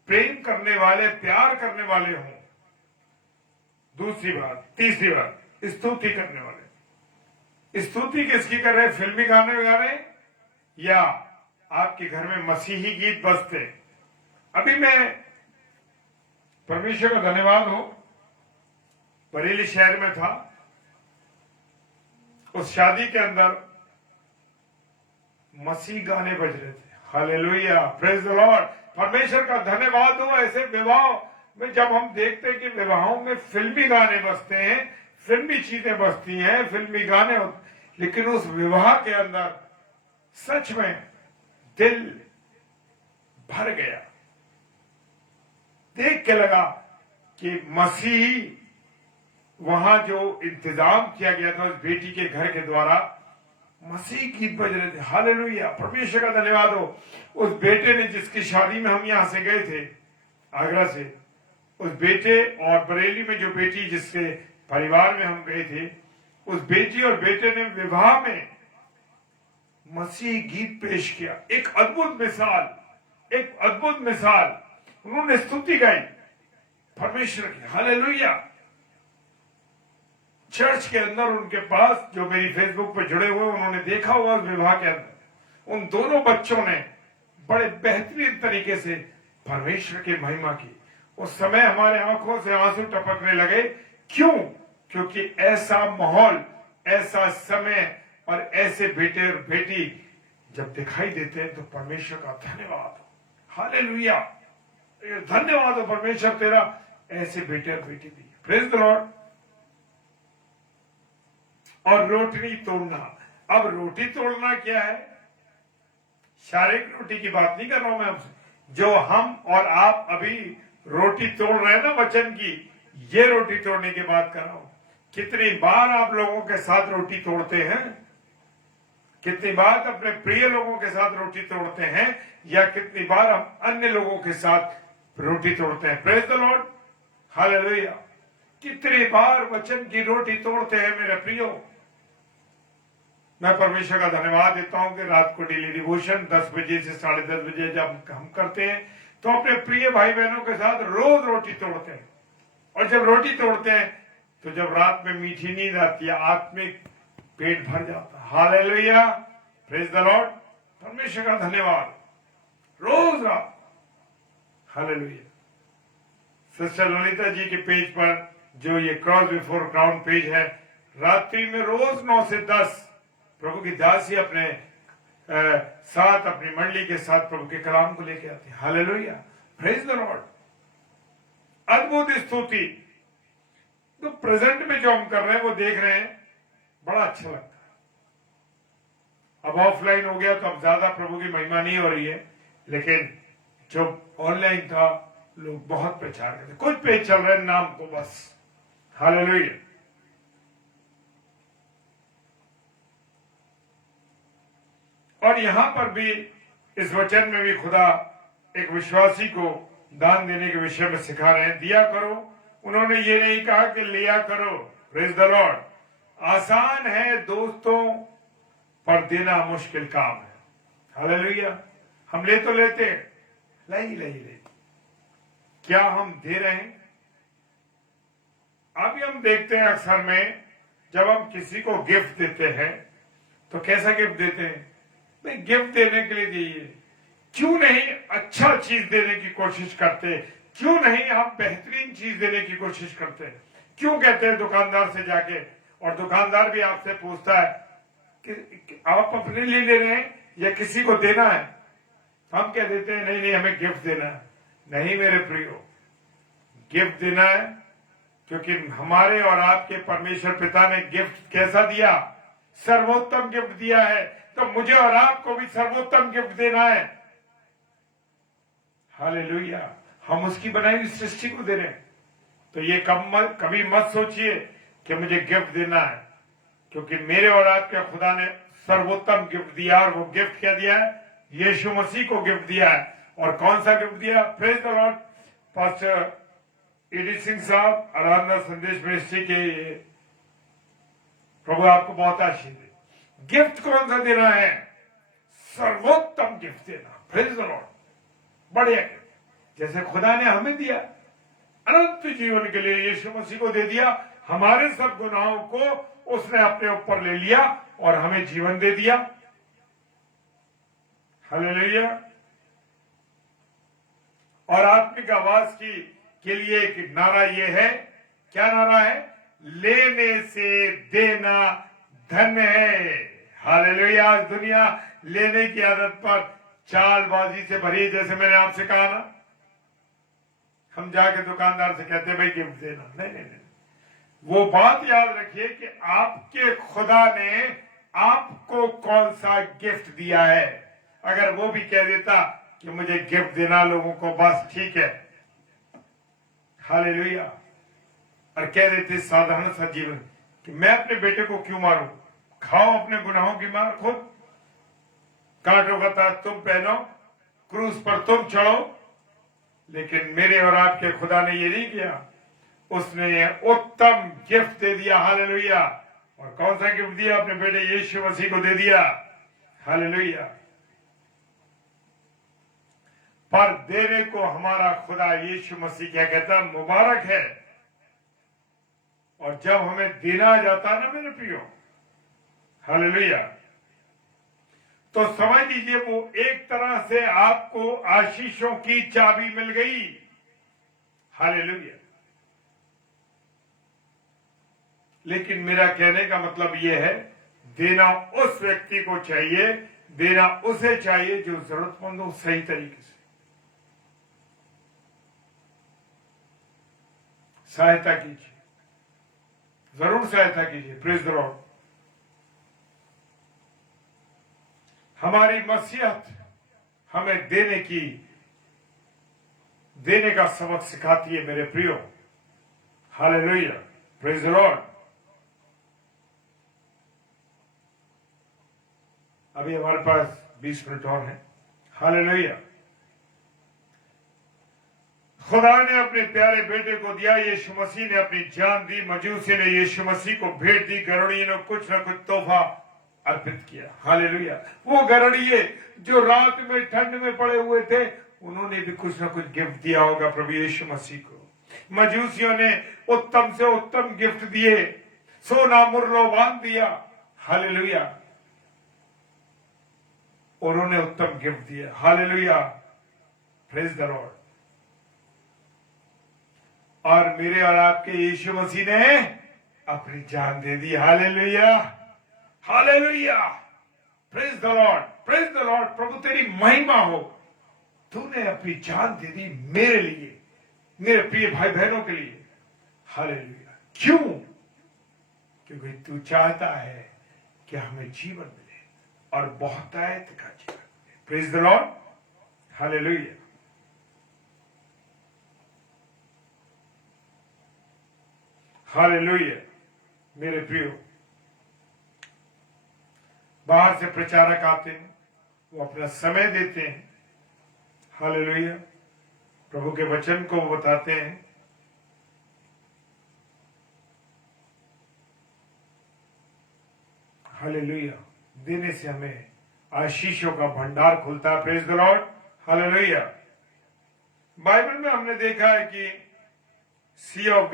प्रेम करने वाले, प्यार करने वाले हों। दूसरी बात, तीसरी बात, स्तुति करने वाले। स्तुति किसकी कर रहे? फिल्मी गाने गा रहे या आपके घर में मसीही गीत बजते? अभी मैं, परमेश्वर का धन्यवाद हो, बरेली शहर में था। उस शादी के अंदर मसीह गाने बज रहे थे। Hallelujah, praise the Lord. परमेश्वर का धन्यवाद हो। ऐसे विवाह में जब हम देखते हैं कि विवाहों में फिल्मी गाने बजते हैं, फिल्मी चीजें बजती हैं, फिल्मी गाने होते, लेकिन उस विवाह के अंदर सच में दिल भर गया। देख के लगा कि मसीह, वहां जो इंतजाम किया गया था उस बेटी के घर के द्वारा, मसीह गीत बज रहे थे। हालेलुया, परमेश्वर का धन्यवाद हो। उस बेटे ने, जिसकी शादी में हम यहां से गए थे आगरा से, उस बेटे और बरेली में जो बेटी जिसके परिवार में हम गए थे, उस बेटी और बेटे ने विवाह में मसीह गीत पेश किया। एक अद्भुत मिसाल, एक अद्भुत मिसाल। उन्होंने स्तुति गाई परमेश्वर की। हालेलुया। चर्च के अंदर उनके पास, जो मेरी फेसबुक पर जुड़े हुए, उन्होंने देखा हुआ विवाह के अंदर उन दोनों बच्चों ने बड़े बेहतरीन तरीके से परमेश्वर की महिमा की। उस समय हमारे आंखों से आंसू टपकने लगे। क्यों? क्योंकि ऐसा माहौल, ऐसा समय और ऐसे बेटे और बेटी जब दिखाई देते हैं तो परमेश्वर का धन्यवाद हो। हालेलुया, धन्यवाद हो परमेश्वर तेरा, ऐसे बेटे और बेटी दी। Praise the Lord. और रोटी तोड़ना। अब रोटी तोड़ना क्या है? शारीरिक रोटी की बात नहीं कर रहा हूं मैं आपसे। जो हम और आप अभी रोटी तोड़ रहे हैं ना वचन की, ये रोटी तोड़ने की बात कर रहा हूं। कितनी बार आप लोगों के साथ रोटी तोड़ते हैं? कितनी बार अपने प्रिय लोगों के साथ रोटी तोड़ते हैं, या कितनी बार हम अन्य लोगों के साथ रोटी तोड़ते हैं? Praise the Lord. हालेलुया। कितनी बार वचन की रोटी तोड़ते हैं मेरे प्रियो। मैं परमेश्वर का धन्यवाद देता हूं कि रात को डेली डिवोशन 10 बजे से 10:30 बजे जब हम करते हैं, तो अपने प्रिय भाई बहनों के साथ रोज रोटी तोड़ते हैं। और जब रोटी तोड़ते हैं तो जब रात में मीठी नींद आती है, आत्मिक पेट भर जाता है। Hallelujah, praise the Lord. परमेश्वर का धन्यवाद। रोज रात। हालेलुया। सिस्टर ललिता जी के पेज पर जो ये क्रॉस बिफोर क्राउन पेज है, रात्रि में रोज 9 से 10 प्रभु की दासी अपने साथ, अपनी मंडली के साथ प्रभु के कलाम को लेके आती है। Hallelujah, praise the Lord. अद्भुत स्तुति। तो प्रेजेंट में जो हम कर रहे हैं वो देख रहे हैं, बड़ा अच्छा लगता है। अब ऑफलाइन हो गया तो अब ज्यादा प्रभु की महिमा नहीं हो रही है, लेकिन जो ऑनलाइन था लोग बहुत प्रचार करते। कुछ पेज चल रहे हैं नाम को बस। हालेलुया। और यहां पर भी, इस वचन में भी खुदा एक विश्वासी को दान देने के विषय में सिखा रहे हैं। दिया करो। उन्होंने ये नहीं कहा कि लिया करो। Praise the Lord. आसान है दोस्तों, पर देना मुश्किल काम है। हालेलुया। हम ले तो लेते हैं, ले क्या हम दे रहे हैं? अभी हम देखते हैं अक्सर में, जब हम किसी को गिफ्ट देते हैं तो कैसा गिफ्ट देते हैं? भाई गिफ्ट देने के लिए दीजिए। क्यों नहीं अच्छा चीज देने की कोशिश करते? क्यों नहीं हम बेहतरीन चीज देने की कोशिश करते? क्यों कहते हैं दुकानदार से जाके, और दुकानदार भी आपसे पूछता है कि आप अपने लिए ले रहे हैं या किसी को देना है? हम कह देते हैं नहीं हमें गिफ्ट देना है। नहीं मेरे प्रियो, गिफ्ट देना है क्योंकि हमारे और आपके परमेश्वर पिता ने गिफ्ट कैसा दिया? सर्वोत्तम गिफ्ट दिया है। तो मुझे और आपको भी सर्वोत्तम गिफ्ट देना है। हालेलुया। हम उसकी बनाई हुई सृष्टि को दे रहे हैं। तो ये कभी मत सोचिए कि मुझे गिफ्ट देना है, क्योंकि मेरे और आपके खुदा ने सर्वोत्तम गिफ्ट दिया। और वो गिफ्ट क्या दिया है? यीशु मसीह को गिफ्ट दिया है। और कौन सा गिफ्ट दिया? Praise the Lord. Pastor ED Singh साहब आराधना संदेश मिनिस्ट्री के, प्रभु आपको बहुत आशीष दे। गिफ्ट कौन सा देना है? सर्वोत्तम गिफ्ट देना। Praise the Lord. बढ़िया गिफ्ट, जैसे खुदा ने हमें दिया अनंत जीवन के लिए यीशु मसीह को दे दिया। हमारे सब गुनाहों को उसने अपने ऊपर ले लिया और हमें जीवन दे दिया। हालेलुया। और आत्मिक आवाज के लिए एक नारा ये है। क्या नारा है? लेने से देना धन्य है। हालेलुया। आज दुनिया लेने की आदत पर चालबाजी से भरी। जैसे मैंने आपसे कहा ना, हम जाके दुकानदार से कहते हैं भाई गिफ्ट देना। नहीं नहीं नहीं, वो बात याद रखिए कि आपके खुदा ने आपको कौन सा गिफ्ट दिया है। अगर वो भी कह देता कि मुझे गिफ्ट देना लोगों को, बस ठीक है, हालेलुया, और कह देते साधारण सा जीवन कि मैं अपने बेटे को क्यों मारूं, खाओ अपने गुनाहों की मार खुद, कांटों का ताज तुम पहनो, क्रूस पर तुम चढ़ो। लेकिन मेरे और आपके खुदा ने ये नहीं किया। उसने उत्तम गिफ्ट दे दिया। हालेलुया। और कौन सा गिफ्ट दिया? अपने बेटे यीशु मसीह को दे दिया। हालेलुया। पर देने को हमारा खुदा यीशु मसीह क्या कहता? मुबारक है। और जब हमें देना जाता ना मेरे प्रियो, हालेलुया, तो समझ लीजिए वो एक तरह से आपको आशीषों की चाबी मिल गई। हालेलुया। लेकिन मेरा कहने का मतलब यह है, देना उस व्यक्ति को चाहिए, देना उसे चाहिए जो जरूरतमंद हो, सही तरीके से सहायता कीजिए, जरूर सहायता कीजिए। Praise the Lord. हमारी मसीहत हमें देने का सबक सिखाती है मेरे प्रियो। हालेलुया। Praise the Lord. अभी हमारे पास 20 मिनट और हैं। हालेलुया। खुदा ने अपने प्यारे बेटे को दिया। यीशु मसीह ने अपनी जान दी। मजूसी ने यीशु मसीह को भेंट दी। गरुड़ियों ने कुछ न कुछ तोहफा अर्पित किया। हालेलुया। वो गरुड़िये जो रात में ठंड में पड़े हुए थे, उन्होंने भी कुछ न कुछ गिफ्ट दिया होगा प्रभु यीशु मसीह को। मजूसियों ने उत्तम से उत्तम गिफ्ट दिए, सोना मुर्लोबान दिया। हालेलुया। उन्होंने उत्तम गिफ्ट दिया। हालेलुया। Praise the Lord. और मेरे और आपके यीशु मसीह ने अपनी जान दे दी। Hallelujah. Hallelujah. Praise the Lord. Praise the Lord. प्रभु तेरी महिमा हो। तूने अपनी जान दे दी मेरे लिए, मेरे प्रिय भाई बहनों के लिए। हालेलुया। क्यों? क्योंकि तू चाहता है कि हमें जीवन मिले और बहुतायत का जीवन मिले। Praise the Lord. Hallelujah. Hallelujah. मेरे प्रियो, बाहर से प्रचारक आते हैं, वो अपना समय देते हैं। हालेलुया। प्रभु के वचन को वो बताते हैं। हालेलुया। देने से हमें आशीषों का भंडार खुलता है। Praise the Lord. Hallelujah. Bible में हमने देखा है कि सी ऑफ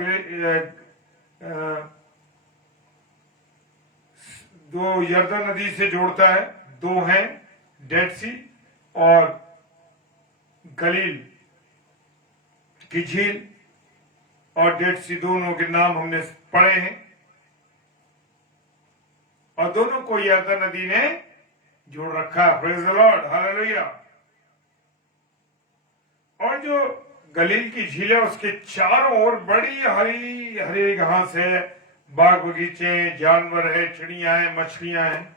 दो यर्दन नदी से जोड़ता है। दो हैं, डेड सी और गलील की झील। और डेड सी दोनों के नाम हमने पढ़े हैं, और दोनों को यर्दन नदी ने जोड़ रखा है। Praise the Lord. हालेलुया। और जो गलील की झील है, उसके चारों ओर बड़ी हरी हरी घास है, बाग बगीचे, जानवर है, चिड़िया है, मछलियां हैं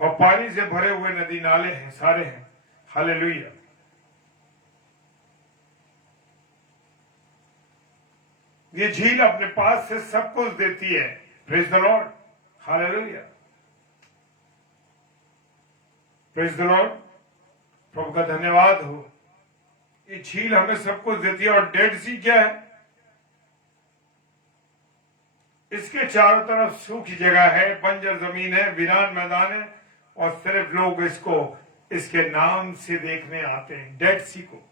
और पानी से भरे हुए नदी नाले हैं, सारे हैं। हालेलुया। ये झील अपने पास से सब कुछ देती है। Praise the Lord. Hallelujah. Praise the Lord. प्रभु का धन्यवाद हो। ये झील हमें सब कुछ देती है। और डेड सी क्या है? इसके चारों तरफ सूखी जगह है, बंजर जमीन है, वीरान मैदान है और सिर्फ लोग इसको इसके नाम से देखने आते हैं, डेड सी को।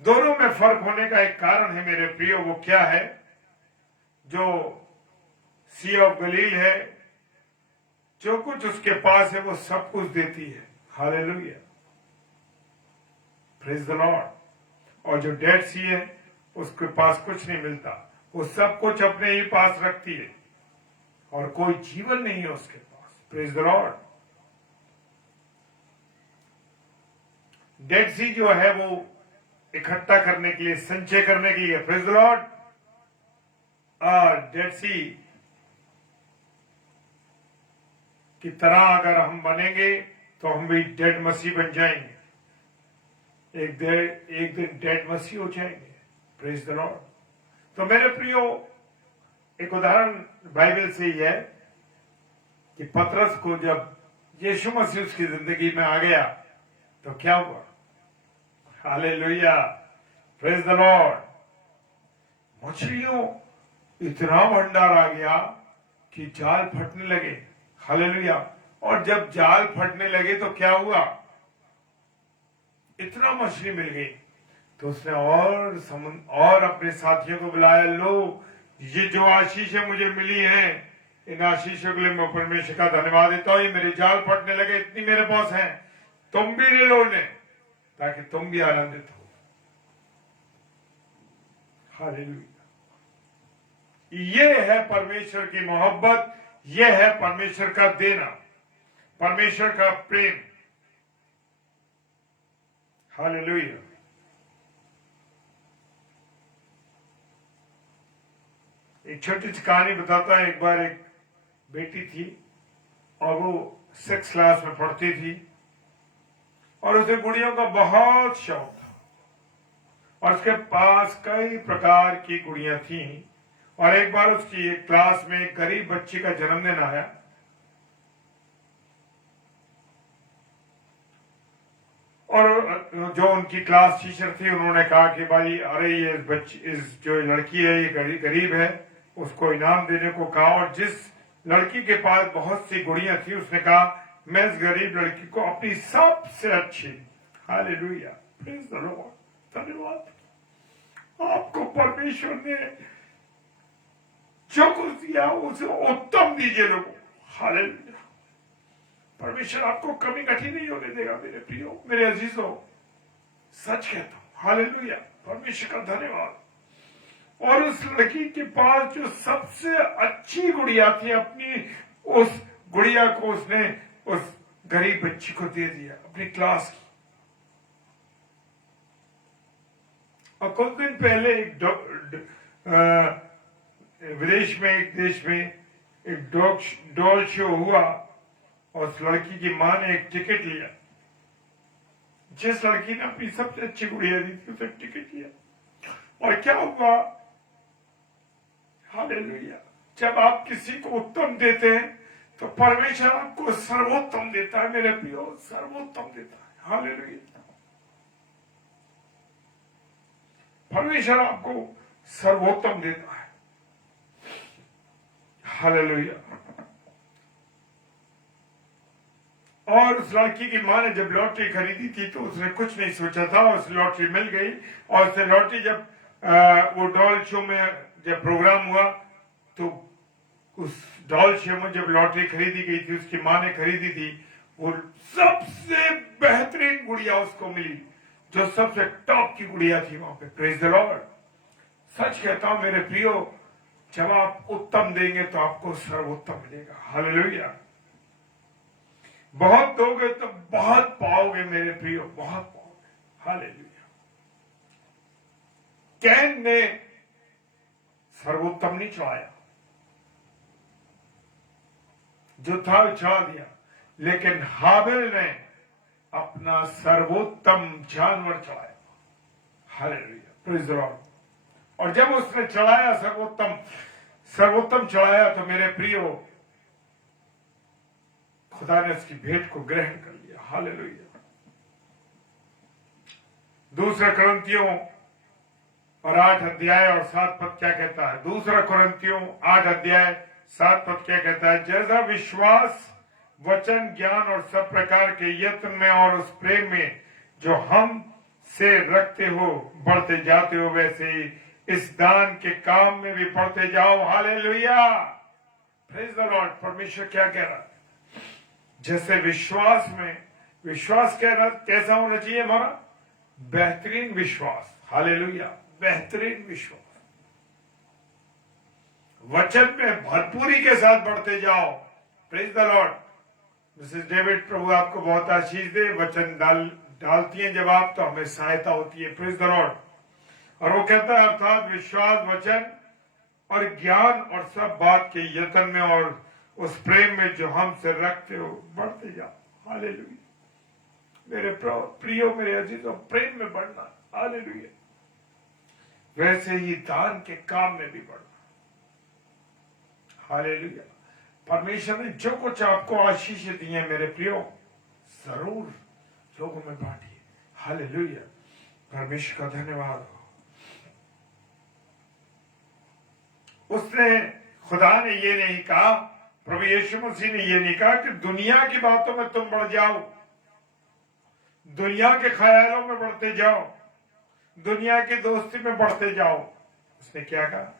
दोनों में फर्क होने का एक कारण है मेरे प्रियो। वो क्या है? जो सी ऑफ गलील है, जो कुछ उसके पास है वो सब कुछ देती है। हालेलुया। Praise the Lord. और जो डेड सी है उसके पास कुछ नहीं मिलता, वो सब कुछ अपने ही पास रखती है और कोई जीवन नहीं है उसके पास। Praise the Lord. Dead sea जो है वो इकट्ठा करने के लिए, संचय करने के लिए। Praise the Lord. और डेड सी की तरह अगर हम बनेंगे तो हम भी डेड मसीह बन जाएंगे। एक दिन डेड मसीह हो जाएंगे। Praise the Lord. तो मेरे प्रियो, एक उदाहरण बाइबल से ही है कि पतरस को जब यीशु मसीह उसकी जिंदगी में आ गया तो क्या हुआ? हालेलुया। Praise the Lord. मछलियों इतना भंडार आ गया कि जाल फटने लगे। हालेलुया। और जब जाल फटने लगे तो क्या हुआ? इतना मछली मिल गई तो उसने और अपने साथियों को बुलाया। लो, ये जो आशीषें मुझे मिली हैं, इन आशीषों के लिए मैं परमेश्वर का धन्यवाद देता हूं। ये मेरे जाल फटने लगे, इतनी मेरे पास हैं, तुम भी ले लो ने, ताकि तुम भी आनंदित हो। हालेलुया। ये है परमेश्वर की मोहब्बत, ये है परमेश्वर का देना, परमेश्वर का प्रेम। हालेलुया। एक छोटी सी कहानी बताता है। एक बार एक बेटी थी और वो 6th क्लास में पढ़ती थी और उसे गुड़ियों का बहुत शौक था और उसके पास कई प्रकार की गुड़ियां थी। और एक बार उसकी एक क्लास में एक गरीब बच्ची का जन्मदिन आया और जो उनकी क्लास टीचर थी उन्होंने कहा कि भाई, अरे ये बच्ची, इस जो लड़की है ये गरीब है, उसको इनाम देने को कहा। और जिस लड़की के पास बहुत सी गुड़ियां थी उसने कहा, मैं इस गरीब लड़की को अपनी सबसे अच्छी, हालेलुया, प्रेज द लॉर्ड, धन्यवाद आपको, परमेश्वर ने जो कुछ दिया उसे उत्तम दीजिए लोगों। हालेलुया। परमेश्वर आपको कमी कठी नहीं होने देगा मेरे प्रियो, मेरे अजीजों, सच कहता हूं। हालेलुया। परमेश्वर का धन्यवाद। और उस लड़की के पास जो सबसे अच्छी गुड़िया थी, अपनी उस गुड़िया को उसने उस गरीब बच्ची को दे दिया, अपनी क्लास की। और कुछ दिन पहले एक विदेश में, एक देश में एक डॉल शो हुआ और उस लड़की की मां ने एक टिकट लिया। जिस लड़की ने अपनी सबसे अच्छी गुड़िया दी थी उसे टिकट लिया। और क्या हुआ? हालेलुया। जब आप किसी को उत्तम देते हैं तो परमेश्वर आपको सर्वोत्तम देता है मेरे प्रियो, सर्वोत्तम देता है। हालेलुया। परमेश्वर आपको सर्वोत्तम देता है। हालेलुया। और उस लड़की की मां ने जब लॉटरी खरीदी थी तो उसने कुछ नहीं सोचा था, उस लॉटरी मिल गई। और उस लॉटरी जब वो डॉल शो में जब प्रोग्राम हुआ तो उस डॉल शो में जब लॉटरी खरीदी गई थी, उसकी मां ने खरीदी थी, वो सबसे बेहतरीन गुड़िया उसको मिली, जो सबसे टॉप की गुड़िया थी वहां पे। Praise the Lord. सच कहता हूं मेरे प्रियो, जब आप उत्तम देंगे तो आपको सर्वोत्तम मिलेगा। हालेलुया। बहुत दोगे तो बहुत पाओगे मेरे प्रियो, बहुत पाओगे। हालेलुया। कैन ने सर्वोत्तम नहीं चढ़ाया, जो था वो चढ़ा दिया, लेकिन हाबिल ने अपना सर्वोत्तम जानवर चढ़ाया। Hallelujah, praise the Lord. और जब उसने चढ़ाया सर्वोत्तम चढ़ाया, तो मेरे प्रियो, खुदा ने उसकी भेंट को ग्रहण कर लिया। हालेलुया। दूसरे कुरिन्थियों और 8 अध्याय और 7 पद क्या कहता है? दूसरा कुरिन्थियों 8 अध्याय 7 पद क्या कहता है? जैसा विश्वास, वचन, ज्ञान और सब प्रकार के यत्न में और उस प्रेम में जो हम से रखते हो बढ़ते जाते हो, वैसे ही इस दान के काम में भी बढ़ते जाओ। Hallelujah, praise the Lord. परमेश्वर क्या कह रहा है? जैसे विश्वास में, विश्वास कैसा होना चाहिए हमारा? बेहतरीन विश्वास। हालेलुया, बेहतरीन विश्वास। वचन में भरपूरी के साथ बढ़ते जाओ। Praise the Lord. Mrs David, प्रभु आपको बहुत आशीष दे। वचन डालती हैं जब आप, तो हमें सहायता होती है। Praise the Lord. और वो कहता है अर्थात विश्वास, वचन और ज्ञान और सब बात के यत्न में और उस प्रेम में जो हमसे रखते हो बढ़ते जाओ। हालेलुया। मेरे प्रियो, मेरे अजीजों, प्रेम में बढ़ना। हालेलुया। वैसे ही दान के काम में भी बढ़ना। हालेलुया। परमेश्वर ने जो कुछ आपको आशीष दी है मेरे प्रियो, जरूर लोगों में बांटिए। हालेलुया। परमेश्वर का धन्यवाद हो। उसने, खुदा ने ये नहीं कहा, प्रभु यीशु मसीह ने ये नहीं कहा कि दुनिया की बातों में तुम बढ़ जाओ, दुनिया के ख्यालों में बढ़ते जाओ, दुनिया की दोस्ती में बढ़ते जाओ। उसने क्या कहा?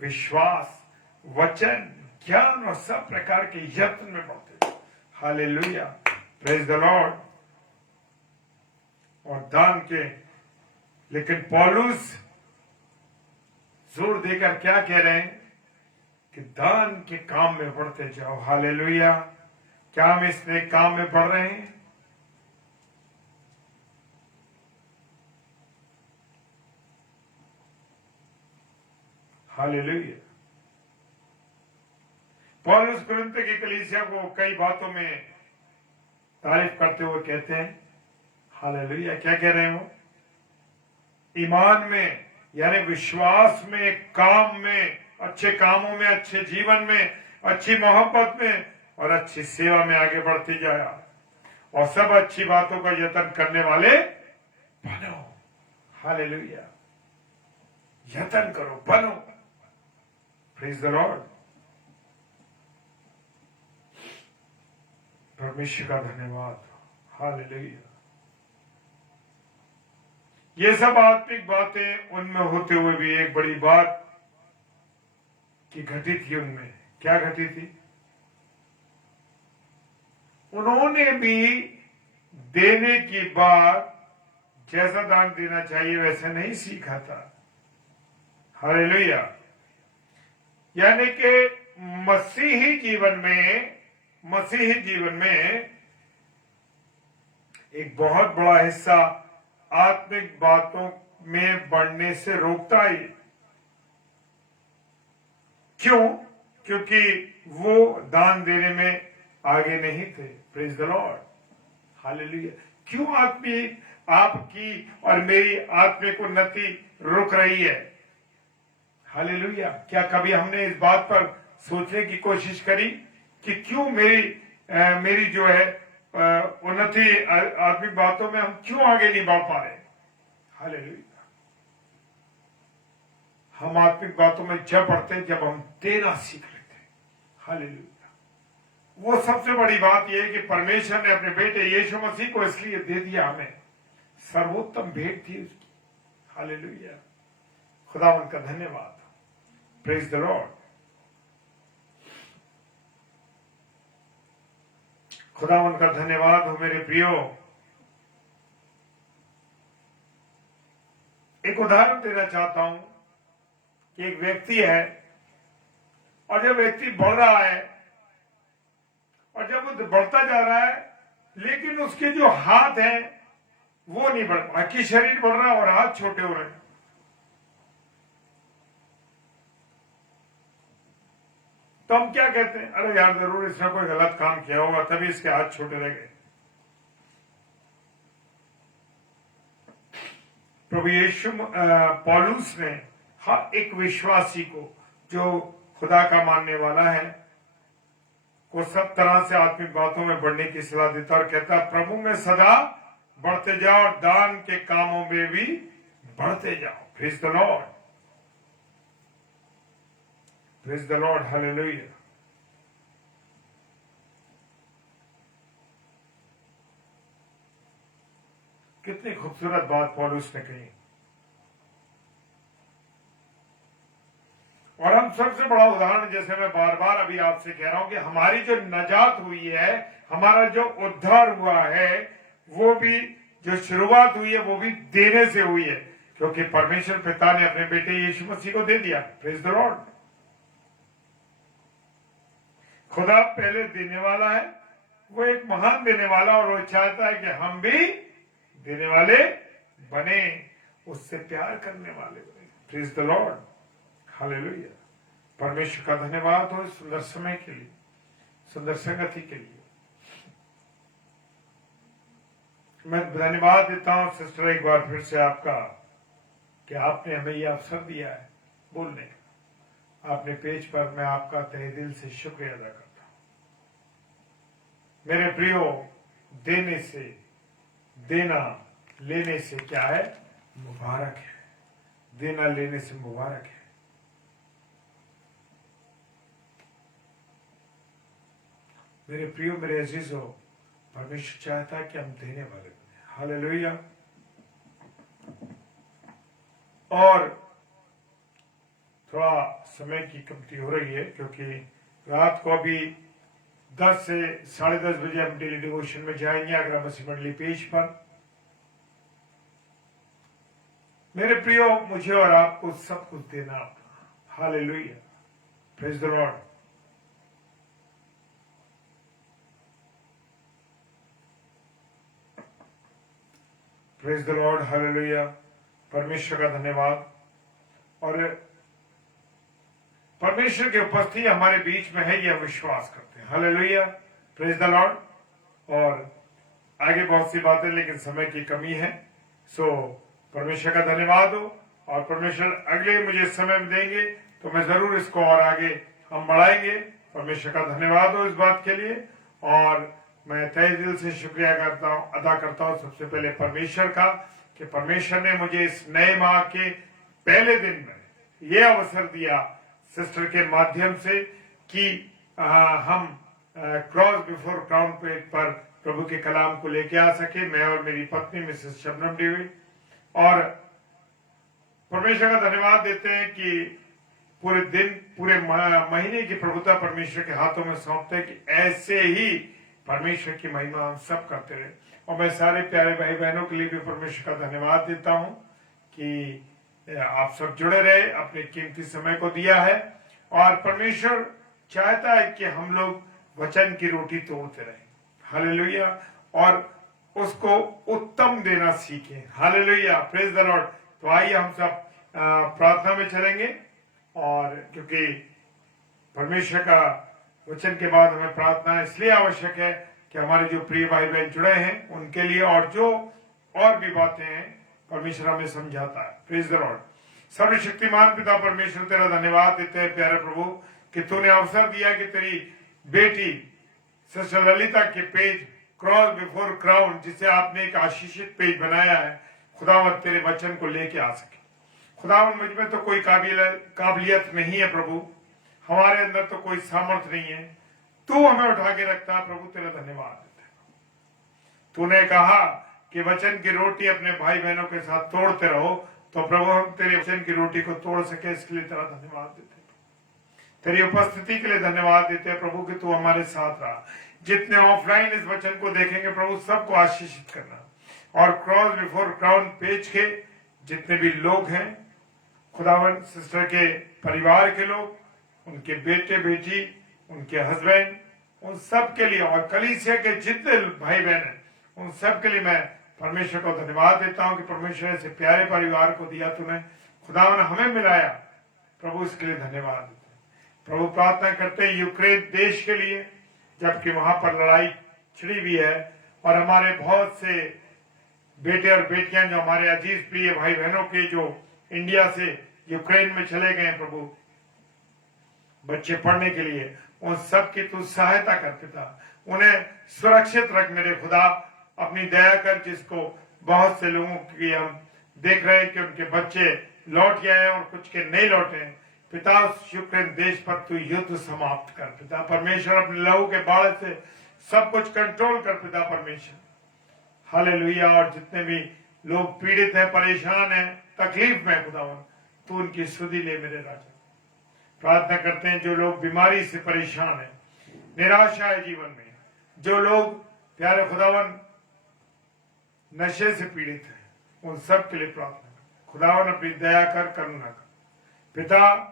विश्वास, वचन, ज्ञान और सब प्रकार के यत्न में बढ़ते जाओ। Hallelujah, praise the Lord. और दान के, लेकिन पौलुस जोर देकर क्या कह रहे हैं? कि दान के काम में बढ़ते जाओ। हालेलुया। क्या हम इस नेक काम में बढ़ रहे हैं? हालेलुया। पौलुस कुरिन्थ की कलीसिया को कई बातों में तारीफ करते हुए कहते हैं। हालेलुया। क्या कह रहे हो? ईमान में, यानी विश्वास में, काम में, अच्छे कामों में, अच्छे जीवन में, अच्छी मोहब्बत में और अच्छी सेवा में आगे बढ़ती जाए और सब अच्छी बातों का यत्न करने वाले बनो। हालेलुया। यत्न करो, बनो। Praise the Lord. परमेश्वर का धन्यवाद। हालेलुया। ये सब आत्मिक बातें उनमें होते हुए भी एक बड़ी बात की घटी थी उनमें। क्या घटी थी? उन्होंने भी देने की बात, जैसा दान देना चाहिए वैसा नहीं सीखा था। हालेलुया। यानी कि मसीही जीवन में एक बहुत बड़ा हिस्सा आत्मिक बातों में बढ़ने से रोकता है। क्यों? क्योंकि वो दान देने में आगे नहीं थे। Praise the Lord. हालेलुया। क्यों आपकी और मेरी आत्मिक उन्नति रुक रही है? हालेलुया। क्या कभी हमने इस बात पर सोचने की कोशिश करी कि क्यों मेरी जो है उन्नति आत्मिक बातों में हम क्यों आगे नहीं बढ़ पा रहे? हालेलुया। हम आत्मिक बातों में जब बढ़ते जब हम देना सीख लेते। हालेलुया। वो सबसे बड़ी बात यह है कि परमेश्वर ने अपने बेटे यीशु मसीह को इसलिए दे दिया हमें। सर्वोत्तम भेंट थी उसकी। हालेलुया। खुदावंद का धन्यवाद। Praise the Lord. खुदावंद का धन्यवाद हो मेरे प्रियो। एक उदाहरण देना चाहता हूं कि एक व्यक्ति है और जब व्यक्ति बढ़ रहा है और जब वो बढ़ता जा रहा है, लेकिन उसके जो हाथ हैं वो नहीं बढ़, बाकी शरीर बढ़ रहा है और हाथ छोटे हो रहे हैं। तो हम क्या कहते हैं, अरे यार जरूर इसने कोई गलत काम किया होगा तभी इसके हाथ छोटे रह गए। प्रभु यीशु पौलुस ने हर एक विश्वासी को जो खुदा का मानने वाला है को सब तरह से आत्मिक बातों में बढ़ने की सलाह देता और कहता प्रभु में सदा बढ़ते जाओ और दान के कामों में भी बढ़ते जाओ। Praise the Lord, praise the Lord, hallelujah. कितनी खूबसूरत बात पौलुस ने कही। और हम सबसे बड़ा उदाहरण, जैसे मैं बार बार अभी आपसे कह रहा हूं कि हमारी जो नजात हुई है, हमारा जो उद्धार हुआ है, वो भी जो शुरुआत हुई है वो भी देने से हुई है, क्योंकि परमेश्वर पिता ने अपने बेटे यीशु मसीह को दे दिया। Praise the Lord. खुदा पहले देने वाला है, वो एक महान देने वाला, और वो चाहता है कि हम भी देने वाले बने, उससे प्यार करने वाले बने। Praise the Lord, hallelujah. परमेश्वर का धन्यवाद हो इस सुंदर समय के लिए, सुंदर संगति के लिए। मैं धन्यवाद देता हूं सिस्टर एक बार फिर से आपका कि आपने हमें यह अवसर दिया है बोलने का। आपने पेज पर मैं आपका तहे दिल से शुक्रिया अदा करता हूं। मेरे प्रियो, देने से, देना लेने से क्या है? मुबारक है। देना लेने से मुबारक है। मेरे प्रियो, मेरे अजीजों, परमेश्वर चाहता है कि हम देने वाले बने। हालेलुया। और थोड़ा समय की कमती हो रही है, क्योंकि रात को अभी 10 से 10:30 बजे हम डेली डिवोशन में जाएंगे आगरा मसीह मंडली पेज पर। मेरे प्रियो, मुझे और आपको सब कुछ देना अपना। Hallelujah, praise the Lord. Praise the Lord, hallelujah. परमेश्वर का धन्यवाद। और परमेश्वर की उपस्थिति हमारे बीच में है, यह विश्वास करते हैं। Hallelujah, praise the Lord. और आगे बहुत सी बातें, लेकिन समय की कमी है, सो परमेश्वर का धन्यवाद हो। और परमेश्वर अगले मुझे समय में देंगे तो मैं जरूर इसको और आगे हम बढ़ाएंगे। परमेश्वर का धन्यवाद हो इस बात के लिए। और मैं तहे दिल से शुक्रिया अदा करता हूं सबसे पहले परमेश्वर का, कि परमेश्वर ने मुझे इस नए माह के पहले दिन में यह अवसर दिया सिस्टर के माध्यम से कि हम क्रॉस बिफोर क्राउन पेज पर प्रभु के कलाम को लेके आ सके, मैं और मेरी पत्नी मिसेस शबनम डेविड। और परमेश्वर का धन्यवाद देते हैं कि पूरे दिन, पूरे महीने की प्रभुता परमेश्वर के हाथों में सौंपते हैं, कि ऐसे ही परमेश्वर की महिमा हम सब करते रहे। और मैं सारे प्यारे भाई बहनों के लिए भी परमेश्वर का धन्यवाद देता हूं कि आप सब जुड़े रहे, अपने कीमती समय को दिया है। और परमेश्वर चाहता है कि हम लोग वचन की रोटी तोड़ते रहें। हालेलुया। और उसको उत्तम देना सीखें। Hallelujah, praise the Lord. तो आइए हम सब प्रार्थना में चलेंगे। और क्योंकि परमेश्वर का वचन के बाद हमें प्रार्थना इसलिए आवश्यक है कि हमारे जो प्रिय भाई बहन जुड़े हैं उनके लिए, और जो और भी बातें हैं परमेश्वर हमें समझाता है। Praise the Lord. सर्वशक्तिमान पिता परमेश्वर, तेरा धन्यवाद देते हैं प्यारे प्रभु कि तूने अवसर दिया कि तेरी बेटी सिस्टर ललिता के पेज क्रॉस बिफोर क्राउन, जिसे आपने एक आशीषित पेज बनाया है, खुदावंद तेरे वचन को लेके आ सके। खुदावंद, मुझ में तो कोई काबिलियत नहीं है प्रभु, हमारे अंदर तो कोई सामर्थ्य नहीं है, तू हमें उठा के रखता है प्रभु, तेरा धन्यवाद देते हैं। तूने कहा कि वचन की रोटी अपने भाई बहनों के साथ तोड़ते रहो, तो प्रभु हम तेरे वचन की रोटी को तोड़ सके, इसके लिए तेरा धन्यवाद देते हैं। तेरी उपस्थिति के लिए धन्यवाद देते हैं प्रभु कि तू हमारे साथ रहा। जितने ऑफलाइन इस वचन को देखेंगे प्रभु, सबको आशीषित करना। और क्रॉस बिफोर क्राउन पेज के जितने भी लोग हैं खुदावन, सिस्टर के परिवार के लोग, उनके बेटे बेटी, उनके हस्बैंड, उन सब के लिए, और कलीसिया के जितने भाई बहन हैं उन सब के लिए मैं परमेश्वर को धन्यवाद देता हूं कि परमेश्वर से प्यारे परिवार को दिया तूने। खुदावन हमें मिलाया प्रभु, इसके लिए धन्यवाद देते हैं। प्रभु प्रार्थना करते हैं यूक्रेन देश के लिए, जबकि वहां पर लड़ाई छिड़ी हुई है और हमारे बहुत से बेटे और बेटियां जो हमारे अजीज प्रिय भाई बहनों के जो इंडिया से यूक्रेन में चले गए प्रभु बच्चे पढ़ने के लिए, उन सब की तू सहायता कर पिता, उन्हें सुरक्षित रख मेरे खुदा, अपनी दया कर। जिसको बहुत से लोगों की हम देख रहे हैं कि उनके बच्चे लौट गए हैं और कुछ के नहीं लौटे हैं पिता, उस यूक्रेन देश पर तू युद्ध समाप्त कर पिता परमेश्वर, अपने लहू के बाढ़ से सब कुछ कंट्रोल कर पिता परमेश्वर, हालेलुया। और जितने भी लोग पीड़ित हैं, परेशान हैं, तकलीफ में खुदावन, तू उनकी सुधि ले मेरे राजा। प्रार्थना करते हैं जो लोग बीमारी से परेशान हैं, निराशा है जीवन में, जो लोग प्यारे खुदावन नशे से पीड़ित हैं, उन सब के लिए प्रार्थना कर खुदावन, अपनी दया कर, करुणा कर पिता।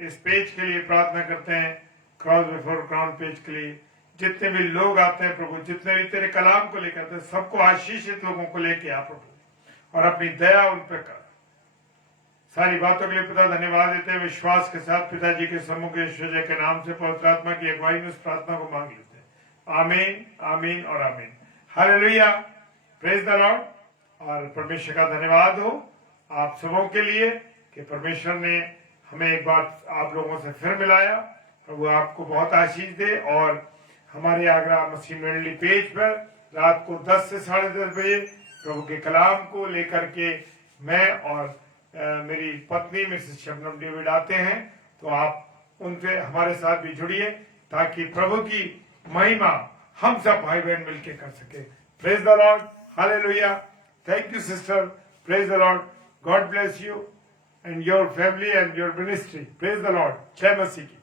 इस पेज के लिए प्रार्थना करते हैं, क्रॉस बिफोर क्राउन पेज के लिए जितने भी लोग आते हैं प्रभु, जितने भी तेरे कलाम को लेकर आते हैं, सबको आशीषित लोगों को लेके आ प्रभु, और अपनी दया उन पर कर। सारी बातों के लिए पिता धन्यवाद देते हैं, विश्वास के साथ पिताजी के सम्मुख यीशु के नाम से पवित्र आत्मा की अगुवाई में उस प्रार्थना को मांग लेते हैं। आमीन, आमीन और आमीन। Hallelujah, praise the Lord. और परमेश्वर का धन्यवाद हो आप सबों के लिए कि परमेश्वर ने हमें एक बार आप लोगों से फिर मिलाया। प्रभु आपको बहुत आशीष दे। और हमारे आगरा मसीह मंडली पेज पर रात को 10 से 10:30 बजे प्रभु के कलाम को लेकर के मैं और मेरी पत्नी मिसेस शबनम डेविड आते हैं, तो आप उनसे हमारे साथ भी जुड़िए ताकि प्रभु की महिमा हम सब भाई बहन मिलकर कर सके। Praise the Lord, hallelujah. Thank you sister, praise the Lord, God bless you and your family and your ministry. Praise the Lord, जय मसीह की।